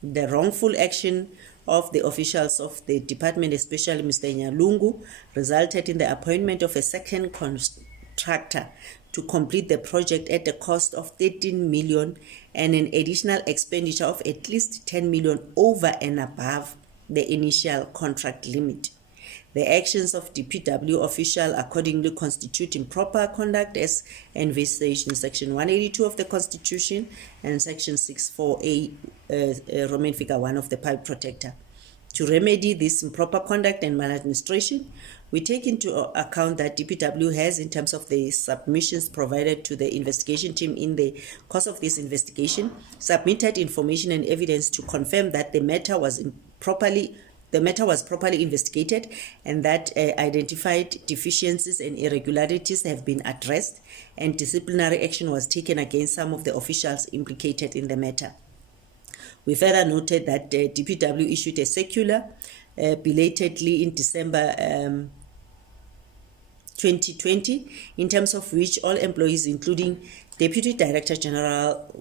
The wrongful action of the officials of the department, especially Mr. Nyalungu, resulted in the appointment of a second contractor to complete the project at a cost of 13 million and an additional expenditure of at least 10 million over and above the initial contract limit. The actions of DPW official accordingly constitute improper conduct as envisaged in Section 182 of the Constitution and Section 64A, Roman figure 1 of the Public Protector. To remedy this improper conduct and maladministration, we take into account that DPW has, in terms of the submissions provided to the investigation team in the course of this investigation, submitted information and evidence to confirm that the matter was properly investigated and that identified deficiencies and irregularities have been addressed and disciplinary action was taken against some of the officials implicated in the matter. We further noted that DPW issued a circular belatedly in December 2020, in terms of which all employees, including Deputy Director Generals,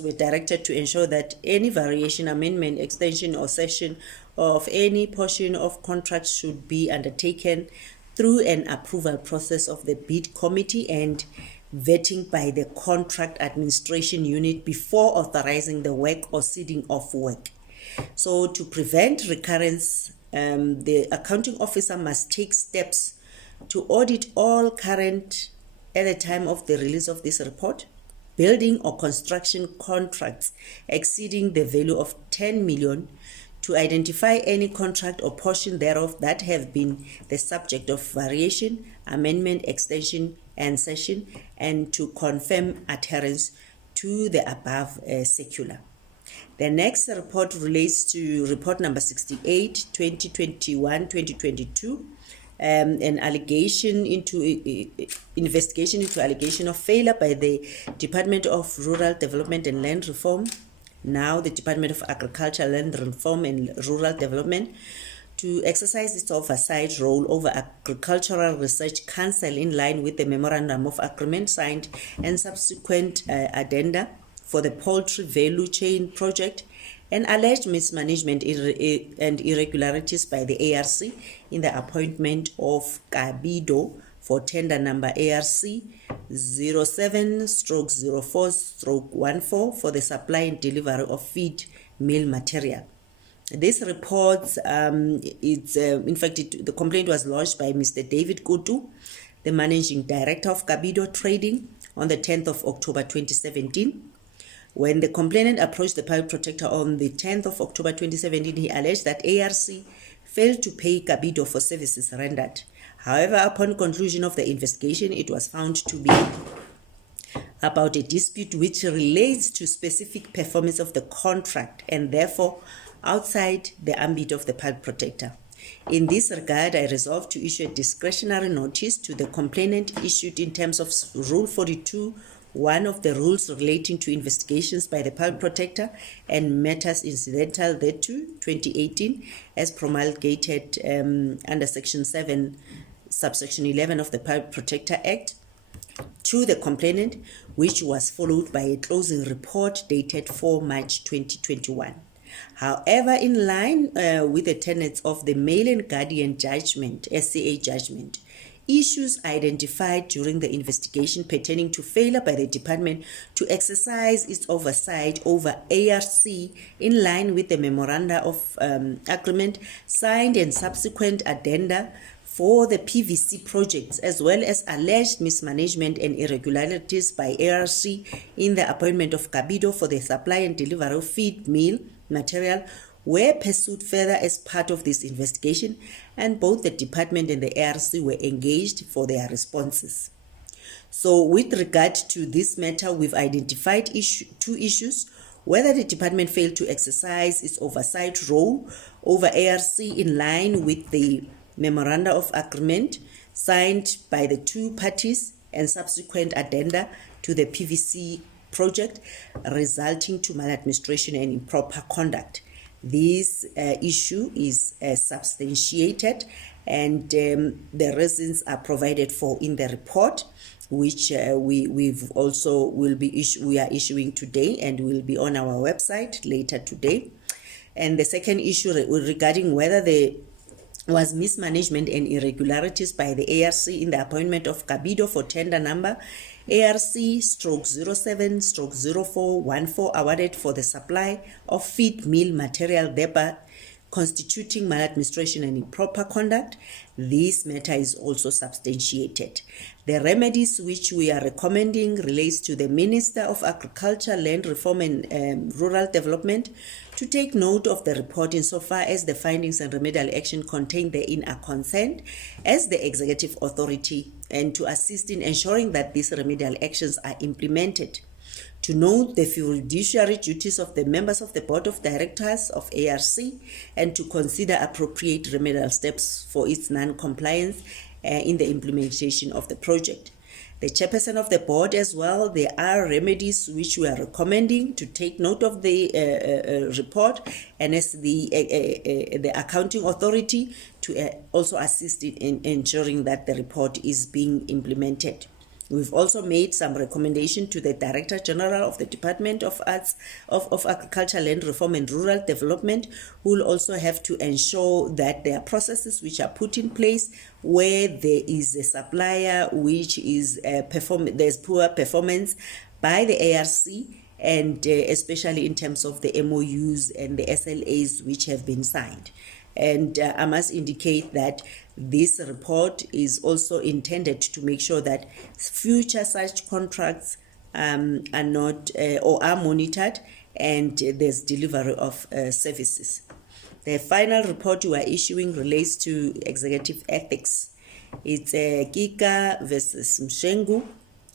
were directed to ensure that any variation, amendment, extension, or cession of any portion of contracts should be undertaken through an approval process of the bid committee and vetting by the contract administration unit before authorizing the work or ceding of work. So to prevent recurrence, the accounting officer must take steps to audit all current, at the time of the release of this report, building or construction contracts exceeding the value of 10 million, to identify any contract or portion thereof that have been the subject of variation, amendment, extension, and cession, and to confirm adherence to the above circular. The next report relates to report number 68, 2021-2022, an allegation into investigation into allegation of failure by the Department of Rural Development and Land Reform, now the Department of Agriculture, Land Reform and Rural Development, to exercise its oversight role over Agricultural Research Council in line with the Memorandum of Agreement signed and subsequent addenda for the Poultry Value Chain Project, and alleged mismanagement and irregularities by the ARC in the appointment of Gabido for tender number ARC 07/04/14 for the supply and delivery of feed meal material. This report, the complaint was lodged by Mr. David Kutu, the Managing Director of Gabido Trading, on the 10th of October 2017. When the complainant approached the Public Protector on the 10th of October 2017, he alleged that ARC failed to pay Gabido for services rendered. However, upon conclusion of the investigation, it was found to be about a dispute which relates to specific performance of the contract and therefore outside the ambit of the Public Protector. In this regard, I resolved to issue a discretionary notice to the complainant issued in terms of Rule 42, one of the rules relating to investigations by the Public Protector and matters incidental thereto, 2018, as promulgated under Section 7, subsection 11 of the Public Protector Act, to the complainant, which was followed by a closing report dated 4 March 2021. However, in line with the tenets of the Mail and Guardian Judgment, SCA judgment, issues identified during the investigation pertaining to failure by the department to exercise its oversight over ARC in line with the Memoranda of Agreement signed and subsequent addenda for the PVC projects, as well as alleged mismanagement and irregularities by ARC in the appointment of Cabido for the supply and delivery of feed meal material, were pursued further as part of this investigation, and both the department and the ARC were engaged for their responses. So with regard to this matter, we've identified two issues: whether the department failed to exercise its oversight role over ARC in line with the Memoranda of Agreement signed by the two parties and subsequent addenda to the PVC project, resulting to maladministration and improper conduct. This issue is substantiated, and the reasons are provided for in the report, which we've also we are issuing today and will be on our website later today. And the second issue regarding whether there was mismanagement and irregularities by the ARC in the appointment of Cabido for tender number ARC/07/0414 awarded for the supply of feed meal material, thereby constituting maladministration and improper conduct. This matter is also substantiated. The remedies which we are recommending relates to the Minister of Agriculture, Land Reform and Rural Development to take note of the report insofar as the findings and remedial action contained therein are concerned as the executive authority, and to assist in ensuring that these remedial actions are implemented. To note the fiduciary duties of the members of the Board of Directors of ARC, and to consider appropriate remedial steps for its non-compliance in the implementation of the project. The chairperson of the board as well, there are remedies which we are recommending to take note of the report, and as the accounting authority to also assist in ensuring that the report is being implemented. We've also made some recommendation to the Director General of the Department of Agriculture, Land Reform and Rural Development, who will also have to ensure that there are processes which are put in place where there is a supplier which is there's poor performance by the ARC, and especially in terms of the MOUs and the SLAs which have been signed. And I must indicate that this report is also intended to make sure that future such contracts are not or are monitored, and there's delivery of services. The final report we are issuing relates to executive ethics. It's Gcaleka versus Mshengu.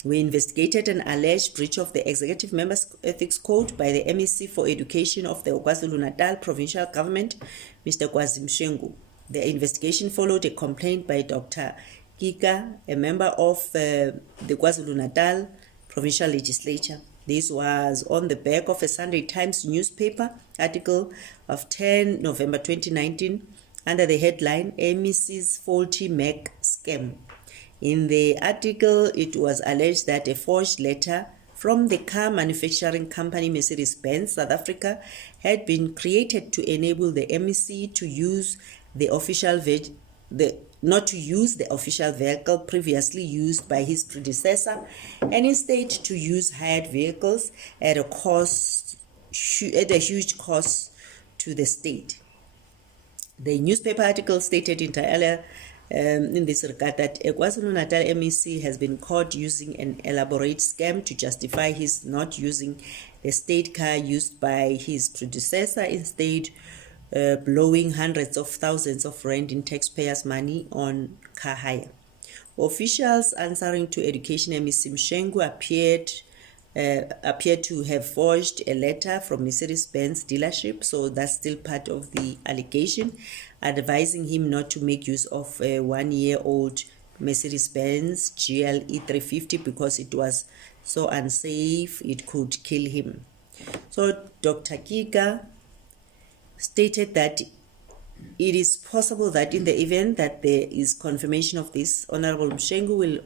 We investigated an alleged breach of the Executive Members Ethics Code by the MEC for Education of the KwaZulu-Natal Provincial Government, Mr. Kwazi Mshengu. The investigation followed a complaint by Dr. Gcaleka, a member of the KwaZulu-Natal Provincial Legislature. This was on the back of a Sunday Times newspaper article of 10 November 2019 under the headline MEC's Faulty Mac Scam. In the article, it was alleged that a forged letter from the car manufacturing company Mercedes-Benz South Africa had been created to enable the MEC to use the official not to use the official vehicle previously used by his predecessor, and instead to use hired vehicles at a huge cost to the state. The newspaper article stated entirely in this regard that a KwaZulu-Natal MEC has been caught using an elaborate scam to justify his not using the state car used by his predecessor, instead blowing hundreds of thousands of rand in taxpayers' money on car hire. Officials answering to Education MEC Mshengu appeared to have forged a letter from Mercedes-Benz dealership, so that's still part of the allegation, advising him not to make use of a 1-year-old Mercedes-Benz GLE 350 because it was so unsafe it could kill him. So Dr. Gcaleka stated that it is possible that in the event that there is confirmation of this, Honorable Mshengu will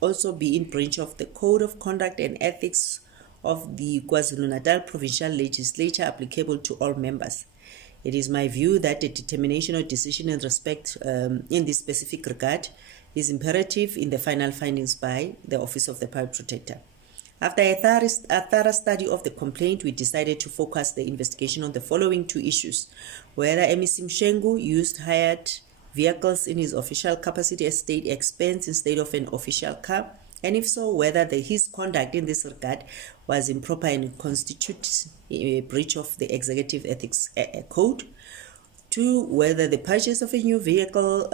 also be in breach of the Code of Conduct and Ethics of the KwaZulu-Natal Provincial Legislature applicable to all members. It is my view that a determination or decision in respect in this specific regard is imperative in the final findings by the Office of the Public Protector. After a thorough study of the complaint, we decided to focus the investigation on the following 2 issues: whether MEC Mshengu used hired vehicles in his official capacity as state expense instead of an official car, and if so, whether his conduct in this regard was improper and constitutes a breach of the Executive Ethics Code. 2, whether the purchase of a new vehicle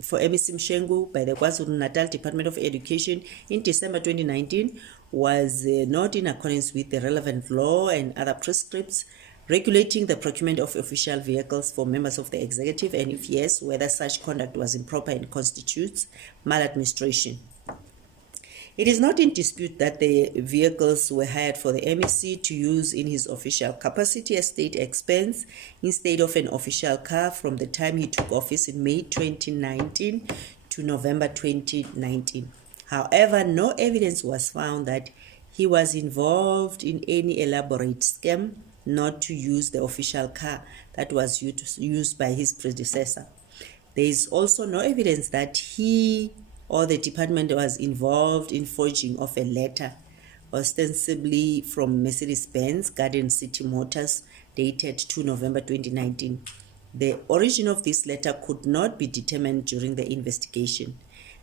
for MEC Mshengu by the KwaZulu-Natal Department of Education in December 2019 was not in accordance with the relevant law and other prescripts regulating the procurement of official vehicles for members of the executive, and if yes, whether such conduct was improper and constitutes maladministration. It is not in dispute that the vehicles were hired for the MEC to use in his official capacity as state expense instead of an official car from the time he took office in May 2019 to November 2019. However, no evidence was found that he was involved in any elaborate scam not to use the official car that was used by his predecessor. There is also no evidence that he or the department was involved in forging of a letter, ostensibly from Mercedes-Benz Garden City Motors, dated 2 November 2019. The origin of this letter could not be determined during the investigation.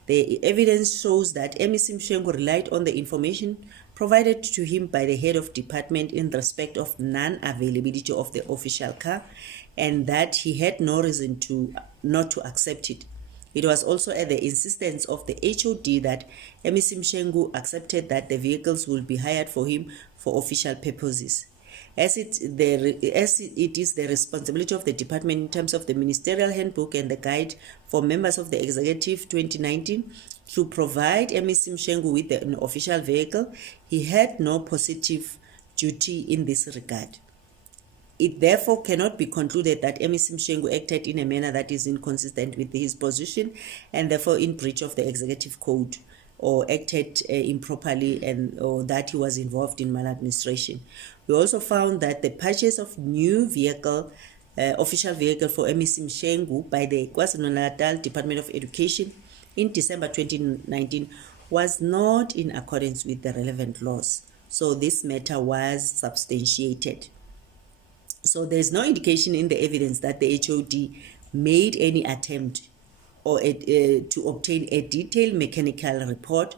The evidence shows that MEC Mshengu relied on the information provided to him by the head of department in respect of non-availability of the official car, and that he had no reason not to accept it. It was also at the insistence of the HOD that MEC Mshengu accepted that the vehicles would be hired for him for official purposes. As it is the responsibility of the department in terms of the Ministerial Handbook and the Guide for Members of the Executive 2019 to provide MEC Mshengu with an official vehicle, he had no positive duty in this regard. It therefore cannot be concluded that MEC Mshengu acted in a manner that is inconsistent with his position and therefore in breach of the Executive Code, or acted improperly, or that he was involved in maladministration. We also found that the purchase of new vehicle, official vehicle for MEC Mshengu by the KwaZulu-Natal Department of Education in December 2019 was not in accordance with the relevant laws. So this matter was substantiated. So there is no indication in the evidence that the HOD made any attempt or to obtain a detailed mechanical report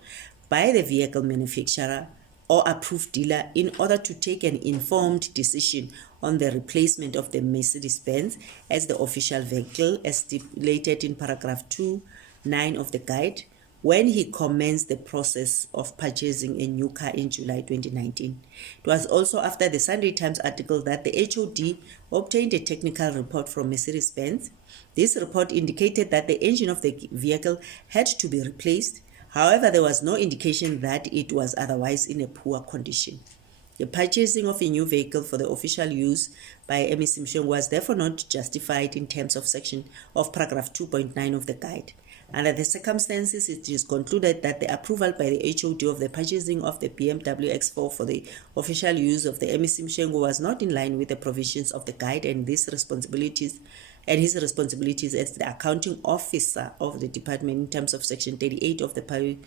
by the vehicle manufacturer or approved dealer in order to take an informed decision on the replacement of the Mercedes-Benz as the official vehicle as stipulated in paragraph 2(9) of the guide when he commenced the process of purchasing a new car in July 2019. It was also after the Sunday Times article that the HOD obtained a technical report from Mercedes-Benz. This report indicated that the engine of the vehicle had to be replaced. However, there was no indication that it was otherwise in a poor condition. The purchasing of a new vehicle for the official use by MEC Mshengu was therefore not justified in terms of paragraph 2.9 of the guide. Under the circumstances, it is concluded that the approval by the HOD of the purchasing of the BMW X4 for the official use of the MEC Mshengu was not in line with the provisions of the guide and his responsibilities as the accounting officer of the department in terms of section 38 of the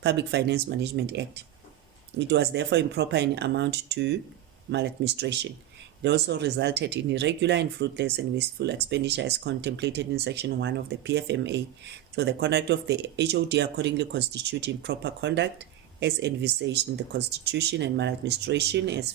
Public Finance Management Act. It was therefore improper in amount to maladministration. It also resulted in irregular and fruitless and wasteful expenditure as contemplated in section 1 of the PFMA. So the conduct of the HOD accordingly constitutes improper conduct as envisaged in the Constitution and maladministration as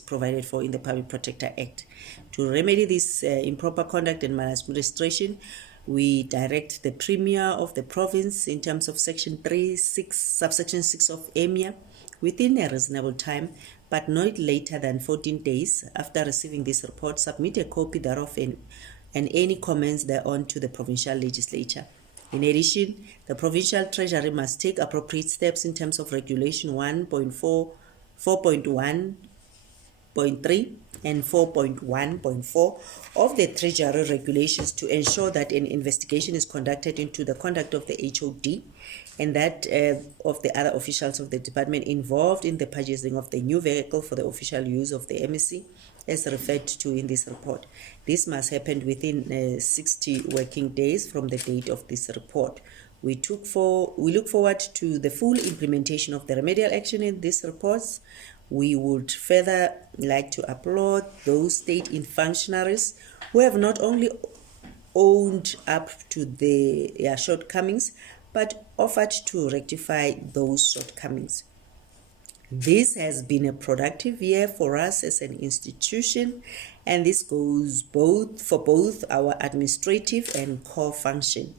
provided for in the Public Protector Act. To remedy this improper conduct and maladministration, we direct the Premier of the province in terms of Section 3(6), subsection 6 of EMIA within a reasonable time, but not later than 14 days after receiving this report, submit a copy thereof and any comments thereon to the provincial legislature. In addition, the provincial treasury must take appropriate steps in terms of Regulation 1.4, 4.1.3 and 4.1.4 of the Treasury Regulations to ensure that an investigation is conducted into the conduct of the HOD and that of the other officials of the department involved in the purchasing of the new vehicle for the official use of the MSC as referred to in this report. This must happen within 60 working days from the date of this report. We look forward to the full implementation of the remedial action in these reports. We would further like to applaud those state functionaries who have not only owned up to their shortcomings, but offered to rectify those shortcomings. This has been a productive year for us as an institution, and this goes for both our administrative and core function.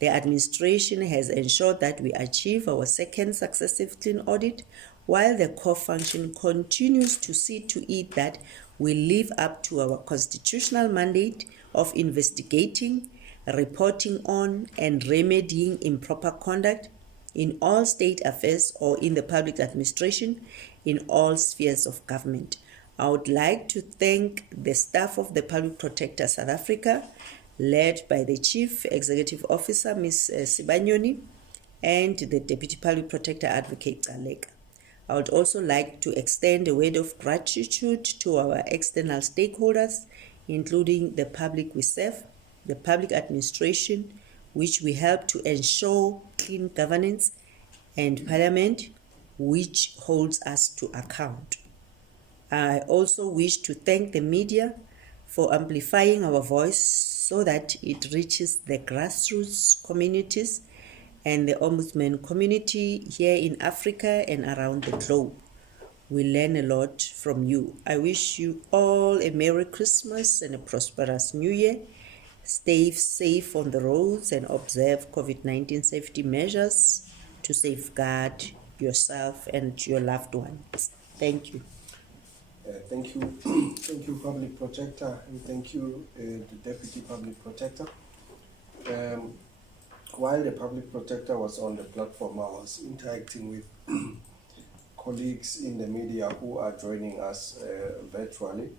The administration has ensured that we achieve our second successive clean audit, while the core function continues to see to it that we live up to our constitutional mandate of investigating, reporting on, and remedying improper conduct in all state affairs or in the public administration in all spheres of government. I would like to thank the staff of the Public Protector South Africa, led by the Chief Executive Officer, Ms. Sibanyoni, and the Deputy Public Protector Advocate Gcaleka. I would also like to extend a word of gratitude to our external stakeholders, including the public we serve, the public administration, which we help to ensure clean governance, and Parliament, which holds us to account. I also wish to thank the media for amplifying our voice so that it reaches the grassroots communities and the Ombudsman community here in Africa and around the globe. We learn a lot from you. I wish you all a Merry Christmas and a prosperous New Year. Stay safe on the roads and observe COVID-19 safety measures to safeguard yourself and your loved ones. Thank you. Thank you. Thank you, Public Protector, and thank you, the Deputy Public Protector. While the Public Protector was on the platform, I was interacting with colleagues in the media who are joining us virtually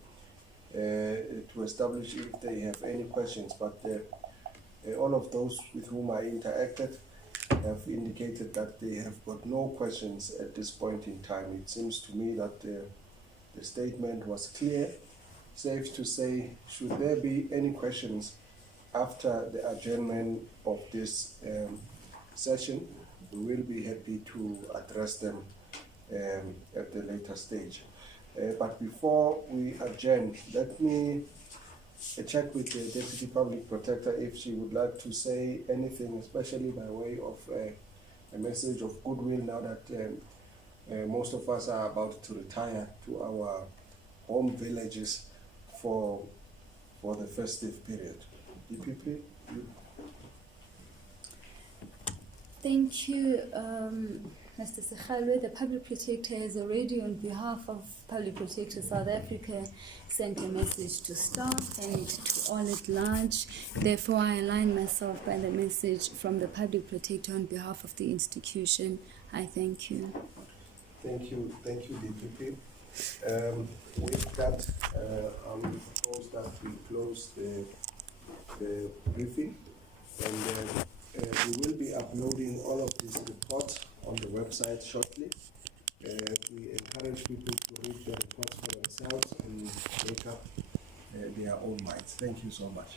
to establish if they have any questions, but all of those with whom I interacted have indicated that they have got no questions at this point in time. It seems to me that the statement was clear. Safe to say, should there be any questions after the adjournment of this session, we will be happy to address them at the later stage. But before we adjourn, let me check with the Deputy Public Protector if she would like to say anything, especially by way of a message of goodwill now that most of us are about to retire to our home villages for the festive period. DPP? Thank you, Mr. Sekhalwe. The Public Protector has already, on behalf of Public Protector South Africa, sent a message to staff and to all at large. Therefore, I align myself by the message from the Public Protector on behalf of the institution. I thank you. Thank you, DPP. With that, I will propose that we close the briefing, and we will be uploading all of these reports on the website shortly. We encourage people to read the reports for themselves and make up their own minds. Thank you so much.